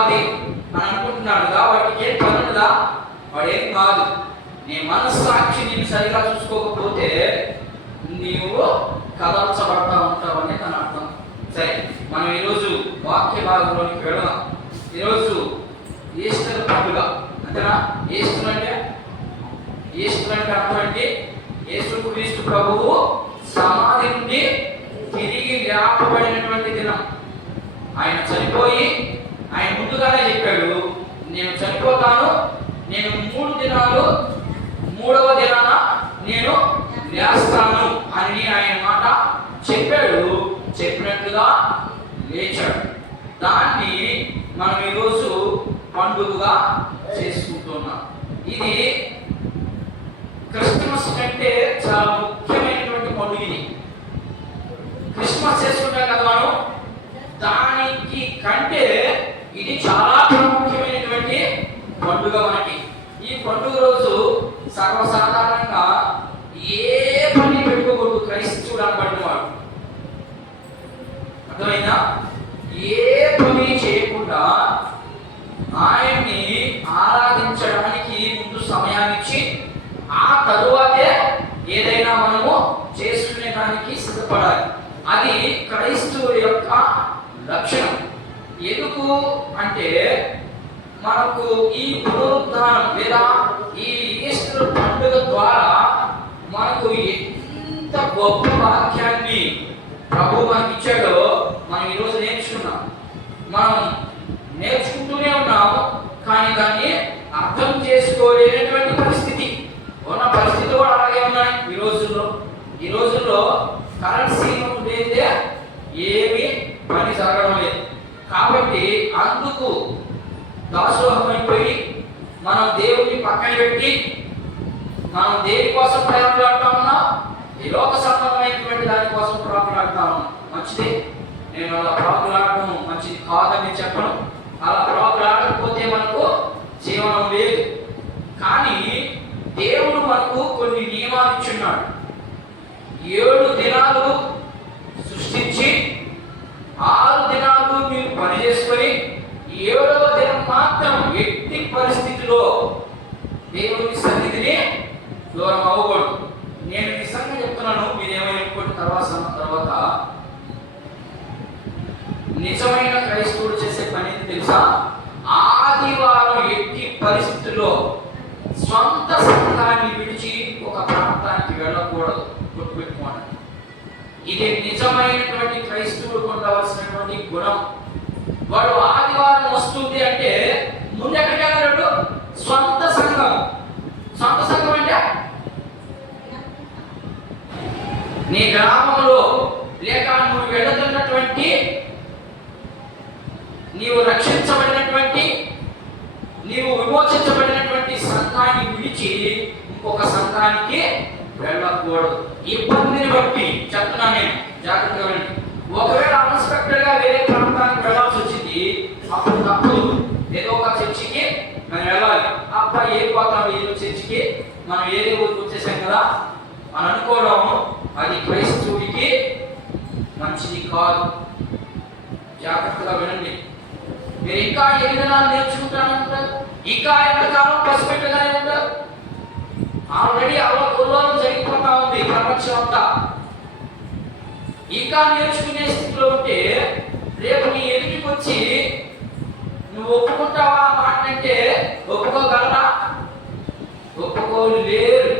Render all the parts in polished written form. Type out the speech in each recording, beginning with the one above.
అది అని అనుకుంటున్నాడు వాటికి ఏం పనుందా? వాడేం కాదు. నీ మనస్సాక్షి నేను సరిగా చూసుకోకపోతే నీవు కదల్చబడతా ఉంటావు అని తన అర్థం. సరే, మనం ఈరోజు వాక్య భాగంలోకి వెళదాం. ఈరోజు ఈస్టర్ పండుగ అంతేనా? ఈస్టర్ అంటే అర్థం అంటే యేసుక్రీస్తు ప్రభువు సమాధి నుండి తిరిగి లేపబడినటువంటి దినం. ఆయన చనిపోయి ఆయన ముందుగానే చెప్పాడు, నేను చనిపోతాను, నేను 3 దినాలు 3వ దినాన నేను లేస్తాను అని ఆయన మాట చెప్పాడు. చెప్పినట్లుగా లేచాడు. దాన్ని మనం ఈరోజు పండుగగా చేసుకుంటున్నాం. ఇది క్రిస్మస్ కంటే చాలా ముఖ్యమైనటువంటి పండుగ. ఇది క్రిస్మస్ చేసుకుంటాం కదా మనం, దానికి కంటే ఇది చాలా ప్రాముఖ్యమైనటువంటి పండుగ మనకి. ఈ పండుగ రోజు సర్వసాధారణంగా ఏ పని పెట్టుకోకూడదు క్రైస్తవుడు అనబడిన వాడు. అర్థమైందా? ఏ పని చేయకుండా ఆయన్ని ఆరాధించడానికి ముందు సమయాన్నిచ్చి ఆ తరువాతే ఏదైనా మనము చేసుకునే దానికి సిద్ధపడాలి. అది క్రైస్తవుడి యొక్క లక్షణం. ఎందుకు అంటే మనకు ఈ పునరుద్ధానం లేదా ఈ ఈస్టర్ పండుగ ద్వారా మనకు ఎంత గొప్ప వాక్యాన్ని ప్రభు మనకి ఇచ్చాడో మనం ఈరోజు నేర్చుకున్నాం. మనం నేర్చుకుంటూనే ఉన్నాము, కానీ దాన్ని అర్థం చేసుకోలేనటువంటి పరిస్థితి ఉన్న పరిస్థితులు కూడా అలాగే ఉన్నాయి ఈ రోజుల్లో కరెన్సీ ఉంటే ఏమి పని జరగడం లేదు. కాబట్టి అందుకు దాసోహమైపోయి మనం దేవుడిని పక్కన పెట్టి మనం దేనికోసం ప్రయాణలాడుతా ఉన్నాం? ఈ లోక సంబంధమైనటువంటి దానికోసం ప్రాకులాడుతా ఉన్నాం. మంచిదే, నేను అలా ప్రాకులాడటం మంచిది కాదని చెప్పను. అలా ప్రాకులాడకపోతే మనకు జీవనం లేదు. కానీ దేవుడు మనకు కొన్ని నియమాలు ఇచ్చున్నాడు. 7 దినాలు సృష్టించి 6 దినాలు మీరు పని చేసుకొని 7వ దినం మాత్రం ఎట్టి పరిస్థితిలో దేవుని సన్నిధిని దూరం అవ్వకూడదు. నేను నిజంగా చెప్తున్నాను, మీరేమైనా తర్వాత నిజమైన క్రైస్తవుడు చేసే పని తెలుసా? ఆదివారం ఎట్టి పరిస్థితుల్లో స్వంత సంఘాన్ని విడిచి ఒక ప్రాంతానికి వెళ్ళకూడదు. గుర్తుపెట్టుకోండి, ఇది నిజమైనటువంటి క్రైస్తవుడు ఉండవలసినటువంటి గుణం. వాడు ఆదివారం వస్తుంది అంటే ముందు ఎక్కడికి వెళ్ళాడు? సొంత సంఘం. సొంత సంఘం అంటే నీ గ్రామంలో లేక నువ్వు వెళుతున్నటువంటి, నీవు రక్షించబడినటువంటి, నీవు విమోచించబడినటువంటి సంఘాన్ని విడిచి ఇంకొక సంఘానికి వెళ్ళకూడదు. ఇబ్బందిని బట్టి చెప్తున్నా నేను, జాగ్రత్తగా వెళ్ళి. ఒకవేళ అన్ఎక్స్పెక్టెడ్ గా వేరే ప్రాంతానికి వెళ్ళాల్సి వచ్చింది, అప్పుడు తప్పు. ఏదో ఒక చర్చికి మనం వెళ్ళాలి. అబ్బాయి ఏ పోతాం ఏదో చర్చికి, మనం ఏదో ఊరికి వచ్చేసాం కదా అని అనుకోవడం అది క్రైస్తవుడికి మంచిది కాదు. జాగ్రత్తగా వినండి. మీరు ఇంకా ఎన్ని దినాలు నేర్చుకుంటానంటారు, ఇంకా ఎంతకాలం పసిపెట్టగానే ఉంటారు. ఆల్రెడీ అల్లకొల్లోలం జరిగిపోతా ఉంది ప్రపంచం అంతా. ఇంకా నేర్చుకునే స్థితిలో ఉంటే రేపు నీ ఎదుటికి వచ్చి నువ్వు ఒప్పుకుంటావా ఆ మాట అంటే ఒప్పుకోగలరా? ఒప్పుకోలేరు.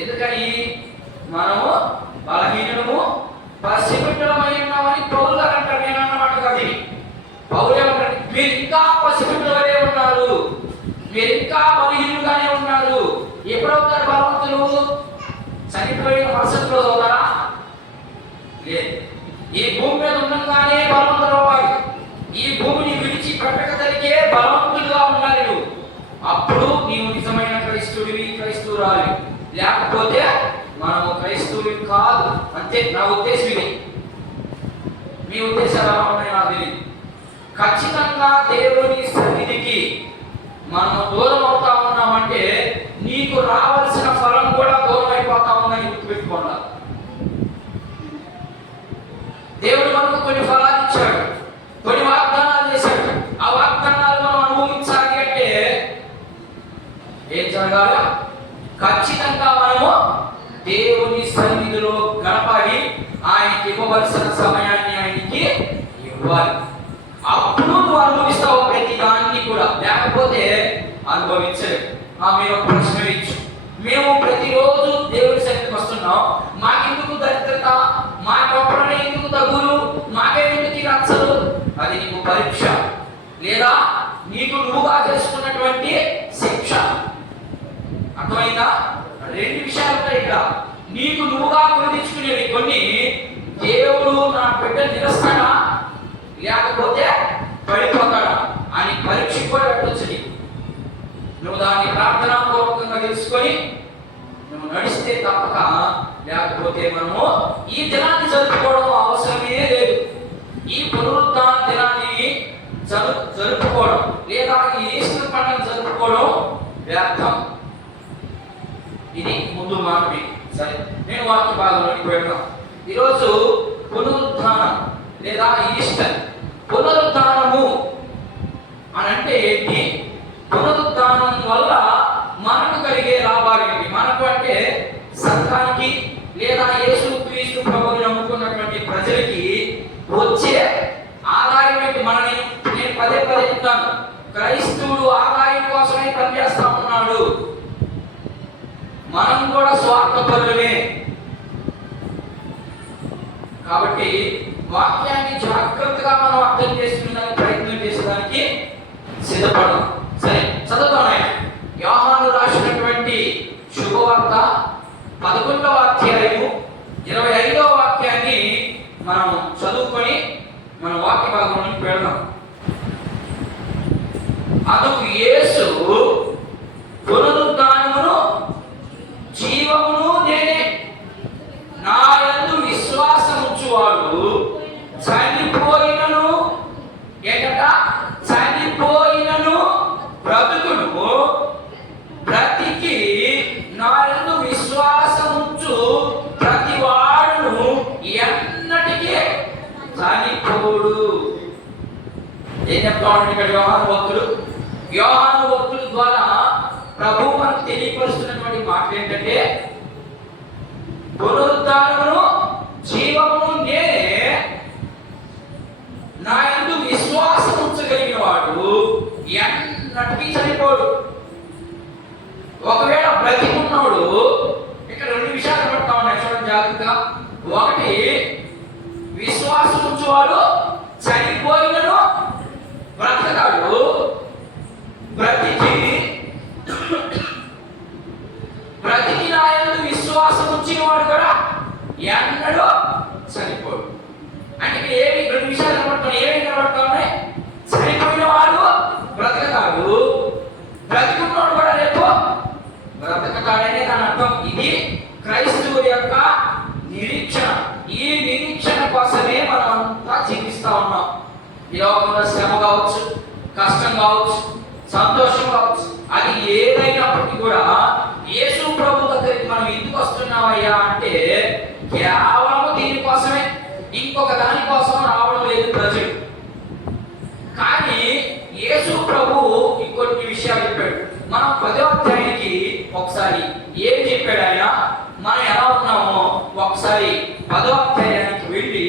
ఎందుకని? మనము బలహీనము పసిబిడ్డలమై ఉన్నామని పౌలు గారు అంటారు. నేను అన్నమాట కాదు. పౌలు ఏమంటారు? మీరు ఇంకా పసిబిడ్డలనే ఉన్నారు, మీరు ఇంకా బలహీనులుగానే ఉన్నారు. ఎప్పుడవుతారు బలవంతులు? చనిపోయిన మరుసటి రోజు అవుతారా? లేదు. ఈ భూమి మీద ఉండగానే బలవంతులు అవ్వాలి. ఈ భూమిని విడిచి పెట్టకదలికే బలవంతులుగా ఉండాలి నువ్వు. అప్పుడు నీవు నిజమైన క్రైస్తవుడివి, క్రైస్తవురాలి. లేకపోతే మనము క్రైస్తవుడి కాదు. అంతే నా ఉద్దేశం. ఇది మీ ఉద్దేశాలు ఎలా ఉన్నాయి నాకు తెలియదు. ఖచ్చితంగా దేవుని సన్నిధికి మనము దూరం అవుతా ఉన్నామంటే నీకు రావాల్సిన ఫలం కూడా దూరం అయిపోతా ఉందని గుర్తుపెట్టుకోండి. దేవుడు మనకు కొన్ని ఫలాలు ఇచ్చాడు, కొన్ని ఇవ్వవలసిన సమయాన్ని ఆయనకి ఇవ్వాలి. అప్పుడు నువ్వు అనుభవిస్తావు ప్రతి దాన్ని కూడా, లేకపోతే అనుభవించలేవు. మీరు ఒక ప్రశ్న ఇచ్చు, మేము ప్రతిరోజు దేవుడి సన్నిధికి వస్తున్నాం, మాకెందుకు దరిద్రత, మాకెప్పుడైనా ఎందుకు తగులు, మాకెందుకు నచ్చదు? అది నీకు పరీక్ష, లేదా నీకు నువ్వుగా చేసుకున్నటువంటి శిక్ష. అర్థమైందా? రెండు విషయాలు ఉంటాయి ఇక్కడ. నీకు నువ్వుగా కొనిపించుకునేవి కొన్ని, దేవుడు నా బిడ్డ నిలుస్తాడా లేకపోతే పడిపోతాడా అని పరీక్ష కూడా పెట్టవచ్చు. నువ్వు దాన్ని ప్రార్థనాపూర్వకంగా తెలుసుకొని నువ్వు నడిస్తే తప్పక, లేకపోతే మనము ఈ దినాన్ని జరుపుకోవడం అవసరమే లేదు. ఈ పునరుద్ధాన దినాన్ని జరుపుకోవడం లేదా ఈ ఈస్టర్ పండుగ జరుపుకోవడం వ్యర్థం. ఇది ముందు మాటమే. సరే, నేను వాక్య భాగంలోకి వెళ్తాం. ఈరోజు పునరుద్ధానం లేదా ఈస్టర్. పునరుద్ధానము అని అంటే ఏంటి? పునరుద్ధానం వల్ల మనకు కలిగే లాభాలు ఏంటి? మనకు అంటే సంఘానికి లేదా యేసుక్రీస్తు ప్రభువుని నమ్ముకున్నటువంటి ప్రజలకి వచ్చే ఆదాయం ఏంటి? నేను పదే చెప్తాను, క్రైస్తవుడు ఆదాయం కోసమే పనిచేస్తా ఉన్నాడు. మనం కూడా స్వార్థపరులమే. కాబట్టి వాక్యాన్ని జాగ్రత్తగా మనం అర్థం చేసుకునే ప్రయత్నం చేసేదానికి సిద్ధపడదాం. సరే, చదువుతాను. యోహాను రాసినటువంటి శుభవార్త 11వ అధ్యాయము 25వ వాక్యాన్ని మనం చదువుకొని మన వాక్య భాగంలోకి వెళ్దాం. అందుకు యేసు, పునరుద్ధానమును జీవమును నేనే, నా యందు విశ్వాసముంచువాడు చనిపోయినను చనిపోయినను బ్రతుకును, బ్రతికి నా యందు విశ్వాసముంచు ప్రతివాడును ఎన్నటికీ చనిపోడు. ఏం చెప్తాడు ఇక్కడ యోహాను భక్తుల ద్వారా ప్రభు మనకు తెలియపరుస్తున్నటువంటి మాట ఏంటంటే, పునరుద్ధానమును జీవమును నేనే, నా యందు విశ్వాసం ఉంచగలిగిన వాడు ఎన్నటికీ చనిపోడు. ఒకవేళ బ్రతికున్నాడు, ఇక్కడ రెండు విషయాలు పడతా ఉన్నాయి, చూడండి జాగ్రత్తగా. ఒకటి, విశ్వాసం ఉంచేవాడు చనిపోయినను బ్రతకడు, బ్రతికి నా యందు విశ్వాసం ఉంచిన వాడు కూడా ఎన్నడూ చనిపోడు. అంటే ఏమి రెండు విషయాలు కనబడుతున్నాయి. ఏమి కనబడతా ఉన్నాయి? చనిపోయిన వాడు బ్రతకతాడు, బ్రతికున్నాడు కూడా రేపు బ్రతకతాడనే దాని అర్థం. ఇది క్రైస్తవుడి యొక్క నిరీక్షణ. ఈ నిరీక్షణ కోసమే మనం అంతా జీవిస్తా ఉన్నాం. ఈ లోకంలో శ్రమ కావచ్చు, కష్టం కావచ్చు, సంతోషం కావచ్చు, అది ఏదైనప్పటికీ కూడా యేసు ప్రభు దగ్గరికి మనం ఎందుకు వస్తున్నామయ్యా అంటే కేవలం దీనికోసమే, ఇంకొక దానికోసం రావడం లేదు ప్రజలు. కానీ యేసు ప్రభు ఇంకొన్ని విషయాలు చెప్పాడు. మనం 10వ అధ్యాయానికి ఒకసారి ఏం చెప్పాడు ఆయన, మనం ఎలా ఉన్నామో ఒకసారి 10వ అధ్యాయానికి వెళ్ళి,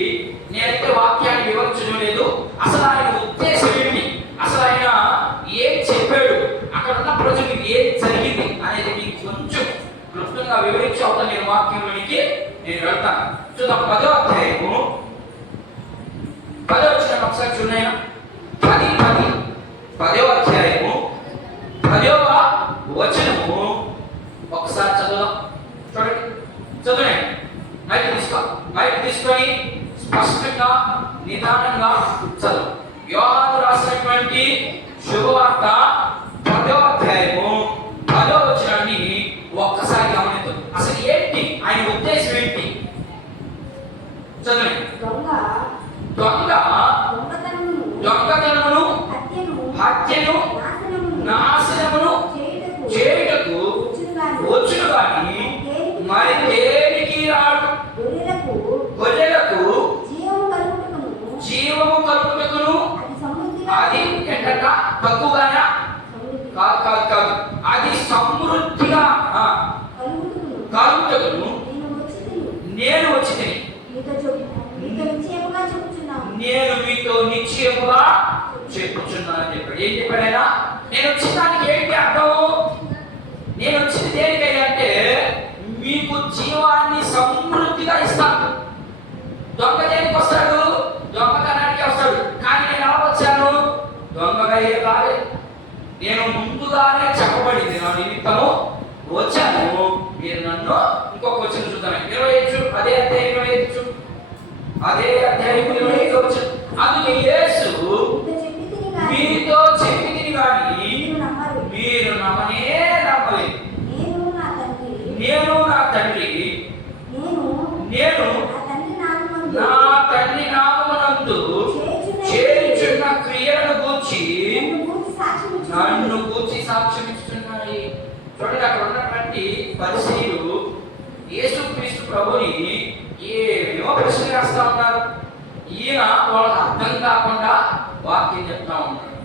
నేనైతే వాక్యాన్ని వివరించడం లేదు, అసలు ఆయన ఉద్దేశం ఏంటి, అసలు ఆయన ఏం చెప్పాడు, అక్కడ ఉన్న ప్రజలకు ఏం జరిగింది అనేది మీకు కొంచెం క్లుప్తంగా వివరించి అవుతాను. నేను వాక్యంలోనికి వెళ్తాను. చూద్దాం. 10వ అధ్యాయము 10వ వచనం ఒకసారి చూడండి. 10వ అధ్యాయము 10వ వచనము ఒకసారి చదువుదాం. చూడండి, చదువునే. మైక్ తీసుకొని స్పష్టంగా నిదానంగా చదువు. యోహాను రాసినటువంటి శుభవార్త 10వ అధ్యాయము 10వ వచనాన్ని ఒక్కసారి గమనిద్దాం. అసలు ఏంటి ఆయన ఉద్దేశం ఏంటి? చదువు. దొంగతనమును హత్యను నాశనమును చేయుటకు వచ్చును గాని మరి దేనికి రాడు. గొర్రెలకు జీవము కలుగుటకును, అది ఏంటంట తక్కువగానా? కాదు, అది సమృద్ధిగా కలుగుటకును నేను వచ్చి నేను మీతో నిశ్చయముగా చెప్పుచున్నానని చెప్పాడు. ఏం చెప్పాడు ఆయన? నేను వచ్చిన దానికి ఏంటి అర్థం? నేను వచ్చిన దేనికై అంటే మీకు జీవాన్ని సమృద్ధిగా ఇస్తాను. దొంగ దేనికి వస్తాడు? దొంగతనానికి వస్తాడు. కానీ నేను ఎలా వచ్చాను? దొంగగా ఏ కాలేదు. నేను ముందుగానే చెప్పబడింది నా నిమిత్తము వచ్చాను. మీరు నన్ను ఇంకొక వచ్చిన చూద్దాం. 25 అదే అధ్యాయం 25 అదే అధ్యాయం 25 వచ్చిన. అందుకు యేసు మీతో చెప్పితిని గాని మీరు నమ్మనే నమ్మలేదు. నేను నా తండ్రి నా తండ్రి నామమునందు చేయుచున్న క్రియలను గూర్చి నన్ను గూర్చి సాక్ష్యం ఇస్తున్నాయి. చూడండి, అక్కడ ఉన్నటువంటి పరిసయ్యులు యేసుక్రీస్తు ప్రభుని ఏమేమో ప్రశ్న వేస్తా ఉన్నారు. ఈయన వాళ్ళకి అర్థం కాకుండా వాక్యం చెప్తా ఉన్నాడు.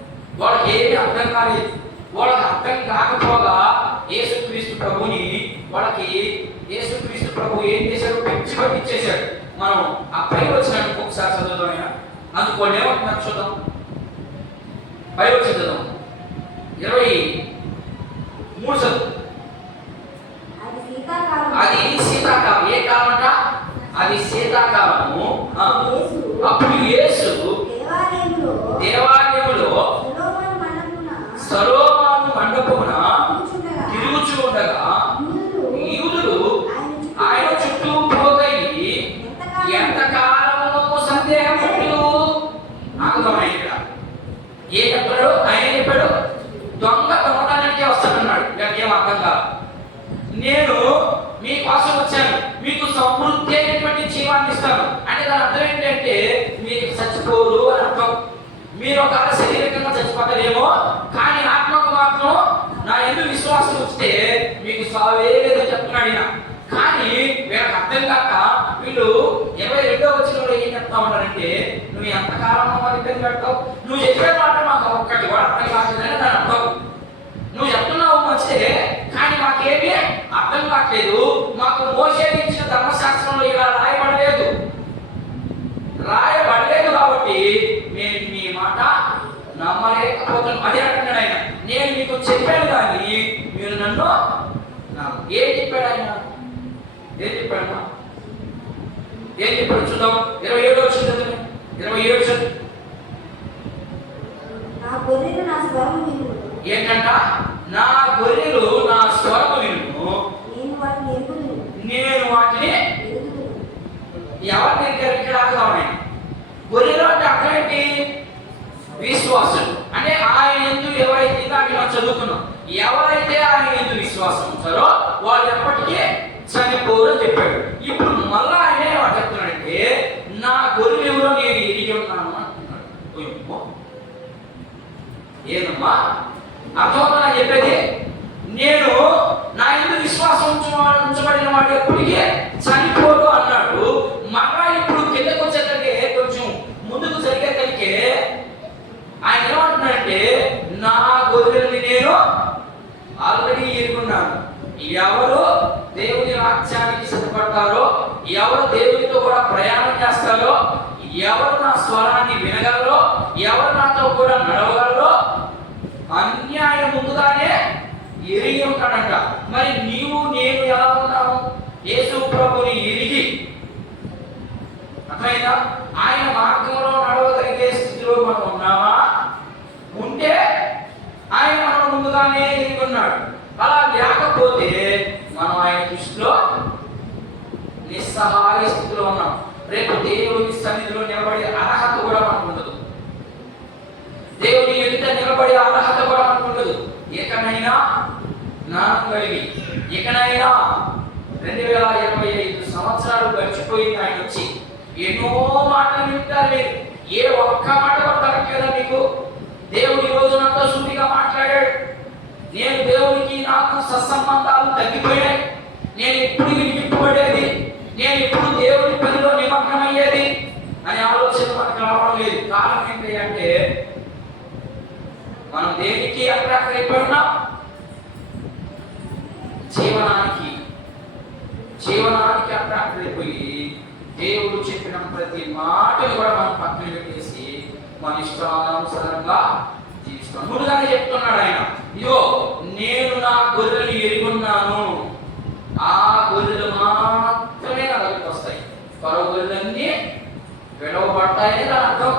వాళ్ళకి ఏమీ అర్థం కాలేదు. వాళ్ళకి అర్థం కాకపోగా యేసుక్రీస్తు ప్రభుని వాళ్ళకి యేసుక్రీస్తు ప్రభు ఏం చేశాడు? పిచ్చి పట్టించేశాడు. మనం ఆ పై వచ్చిన ఒకసారి చదువుతాం. అందుకోండి ఏమంటున్నారు చూద్దాం. పై వచ్చి చదువుదాం. 23 చదువు. అది శీతాకాలం. ఏ కాలం అంట? అది శీతాకాలము. అప్పుడు యేసు దేవాలయములో సొలొమోను మండపమున తిరుగుచూ ఉండగా యూదులు ఆయన చుట్టూ పోగయి ఎంతకాలము సందేహపడు. ఆగమయ్యాడు. ఏ చెప్పాడు? ఆయన చెప్పాడు దొంగ దొంగతనానికి వస్తానన్నాడు. ఏం అర్థం కాదు. నేను మీకోసం వచ్చాను, మీకు సమృద్ధి అయినటువంటి జీవాన్ని ఇస్తాను అంటే దాని అర్థం ఏంటంటే మీరు చచ్చిపోరు అని అర్థం. మీరు ఒక శారీరకంగా చచ్చిపోతారేమో, కానీ ఆత్మకు మాత్రం నా ఎందుకు విశ్వాసం వస్తే మీకు సావే లేదని చెప్తున్నాడు ఈయన. కానీ వీళ్ళకి అర్థం కాక వీళ్ళు 22వ వచనంలో ఏం చెప్తా ఉన్నారంటే నువ్వు ఎంతకాలం మరి ఇబ్బంది పెడతావు, నువ్వు చెప్పే మాట మాకు ఒక్కటి కూడా అర్థం కావట్లేదని దాని అర్థం. నువ్వు చెప్తున్నావు మంచిదే, కానీ మాకేమీ అర్థం కావట్లేదు. మాకు మోషే ఇచ్చిన ధర్మశాస్త్రంలో ఇలా రాయబడలేదు కాబట్టి నేను మీ మాట నమ్మలేకపోతున్నాను. అదే అంటున్నాడు ఆయన. నేను మీకు చెప్పాను కానీ మీరు నన్ను ఏం చెప్పాడు ఆయన? ఏం చెప్పాడు? ఏం చెప్పాడు చూద్దాం. 27 వచ్చింది. 27 ఏంటంట? నా గొర్రెలు నా స్వరము వినును, నేను వాటిని ఎవరిని ఇక్కడ ఆగుతామని. గొర్రెలు అంటే అర్థం ఏంటి? విశ్వాసం. అంటే ఆయన ఎందుకు ఎవరైతే మనం చదువుకున్నాం, ఎవరైతే ఆయన ఎందుకు విశ్వాసం ఉంటారో వాళ్ళు ఎప్పటికీ చనిపోరు అని చెప్పాడు. ఇప్పుడు మళ్ళా ఆయన ఏమని చెప్తున్నాడంటే నా గొర్రెలు ఎవరో నేను ఎరిగి ఉన్నాను అంటున్నాడు. ఏదమ్మా అర్థమవుతుందని చెప్పేది? నేను నా ఎందుకు విశ్వాసం ఉంచబడిన వాడు ఎప్పటికీ చనిపోరు అన్నాడు. మళ్ళా ఇప్పుడు కిందకు వచ్చేసరికి కొంచెం ముందుకు జరిగేసరికి ఆయన ఏమంటున్నాడంటే నా గొర్రెల్ని నేను ఆల్రెడీ ఎరుగున్నాను. ఎవరు దేవుని రాజ్యానికి సిద్ధపడతారో, ఎవరు దేవునితో కూడా ప్రయాణం చేస్తారో, ఎవరు నా స్వరాన్ని వినగలరో, ఎవరు నాతో కూడా నడవగలరో అన్యాయం ముందుగానే ఎరిగి ఉంటాడంట. మరి నీవు నేను ఎలా ఉన్నాము? యేసు ప్రభుని ఎరిగి, అర్థమైందా? ఆయన మార్గంలో నడవగలిగే స్థితిలో మనం ఉన్నామా? ఉంటే ఆయన మనం ముందుగానే ఎరిగి ఉన్నాడు. అలా లేకపోతే మనం ఆయన దృష్టిలో నిస్సహాయ స్థితిలో ఉన్నాం. రేపు దేవుని సన్నిధిలో నిలబడే అర్హత కూడా మనకు ఉండదు. దేవుని ఎదుట నిలబడే అర్హత కూడా మనకు ఉండదు. ఎకనైనా జ్ఞానం కలిగి, ఎకనైనా 2025 సంవత్సరాలు గడిచిపోయింది ఆయన వచ్చి. ఎన్నో మాటలు వింటారు మీరు, ఏ ఒక్క మాట పడతారా మీకు? దేవుడు ఈ రోజు నాతో సూటిగా మాట్లాడాడు. నేను దేవునికి నాకు సత్సంబంధాలు తగ్గిపోయాయి. నేను ఎప్పుడు వినిపింపబడేది, నేను ఎప్పుడు దేవుని పనిలో నిమగ్నమయ్యేది అనే ఆలోచన మనకు రావడం లేదు. కారణం ఏంటి అంటే మనం దేనికి అట్రాక్ట్ అయిపోయినా జీవనానికి అట్రాక్ట్ అయిపోయి దేవుడు చెప్పిన ప్రతి మాటను కూడా మనం పక్కన పెట్టేసి మన ఇష్టానుసారంగా జీవిస్తాం. ముందుగానే చెప్తున్నాడు ఆయన, ఇదిగో నేను నా గొర్రెలు ఎరుగున్నాను, ఆ గొర్రెలు మాత్రమే నా దగ్గరికి వస్తాయి, మరో గొర్రెలన్నీ విడవబడతాయని దాని అర్థం.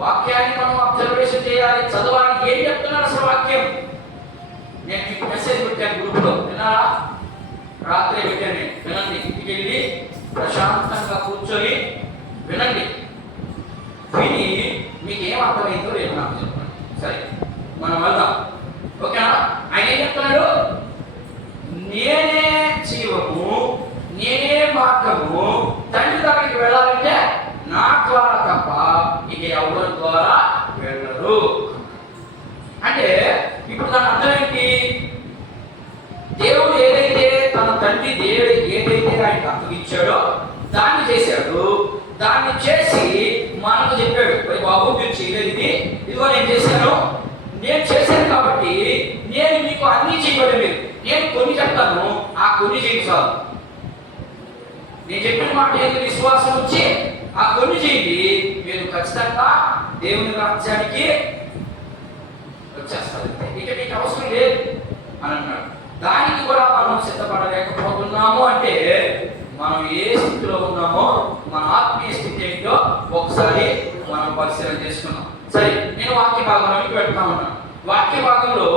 వాక్యాన్ని మనం అబ్జర్వేషన్ చేయాలి, చదవాలి. ఏం చెప్తున్నాడు అసలు వాక్యం? నేను మీకు మెసేజ్ పెట్టాను గ్రూప్లో, విన్నారా? రాత్రి పెట్టాను, వినండి. ఇంటికి వెళ్ళి ప్రశాంతంగా కూర్చొని వినండి. విని మీకు ఏం అర్థమైందో రేపు నాకు చెప్పండి. సరే, మనం వెళ్దాం, ఓకేనా? ఆయన ఏం చెప్తున్నాడు? నేనే జీవము, నేనే మార్గము, తండ్రి దగ్గరికి వెళ్ళాలంటే నా ద్వారా తప్ప ఇక ఎవరి ద్వారా వెళ్ళరు. అంటే ఇప్పుడు దాని అర్థం ఏంటి? దేవుడు ఏదైతే తన తండ్రి ఏదైతే ఆయనకు అప్పగించాడో దాన్ని చేశాడు. దాన్ని చేసి మనకు చెప్పాడు, బాబు మీరు చేయలేదు, ఇదిగో నేను చేశాను, నేను చేశాను కాబట్టి నేను మీకు అన్ని చేయబడి, నేను కొన్ని చెప్తాను, ఆ కొన్ని చేయండి చాలు. నేను చెప్పిన మాట ఏది విశ్వాసం వచ్చి ఆ కొన్ని చేయండి, మీరు ఖచ్చితంగా దేవుని రాజ్యానికి వచ్చేస్తారు. ఇక నీకు అవసరం లేదు అని అన్నాడు. దానికి కూడా మనం సిద్ధపడలేకపోతున్నాము అంటే మనం ఏ స్థితిలో ఉన్నామో, మన ఆత్మీయ స్థితి ఏంటో ఒకసారి మనం పరిశీలన చేసుకున్నాం. సరే, నేను వాక్య భాగంలోకి వెళ్తా ఉన్నాను. వాక్య భాగంలో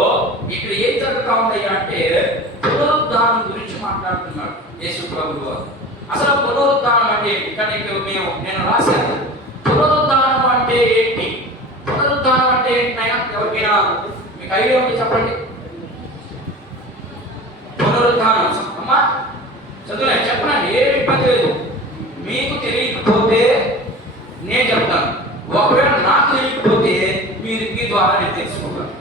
ఇక్కడ ఏం జరుగుతా ఉంది అంటే పునరుద్ధానం గురించి మాట్లాడుతున్నాడు యేసు ప్రభువు వారు. అసలు పునరుద్ధానం అంటే ఇక్కడ నేను రాశాను. పునరుద్ధానం అంటే ఏంటి? పునరుద్ధానం అంటే ఏంటైనా ఎవరికైనా మీకు ఐడియా ఉంది చెప్పండి. పునరుద్ధానం అమ్మా చదువులే చెప్పండి, ఏ ఇబ్బంది లేదు. మీకు తెలియకపోతే నేను చెప్తాను, ఒకవేళ నాకు తెలియకపోతే మీరు మీ ద్వారా నేను తెలుసుకుంటాను.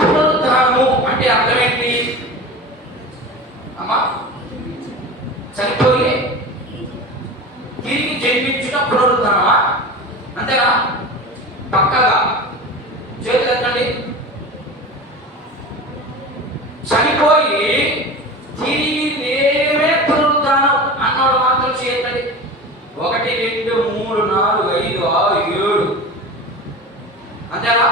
పునరుద్ధానము అంటే అర్థం ఏంటి అమ్మా? చనిపోయి తిరిగి జన్మించుట పునరుద్ధానమా? అంతేనా? పక్కగా చేతులు ఎత్తండి. చనిపోయి తిరిగి లేవే పునరుద్ధానం అన్నాడు మాత్రం చేయకండి. 1 2 3 4 5 6 7 అంతేనా?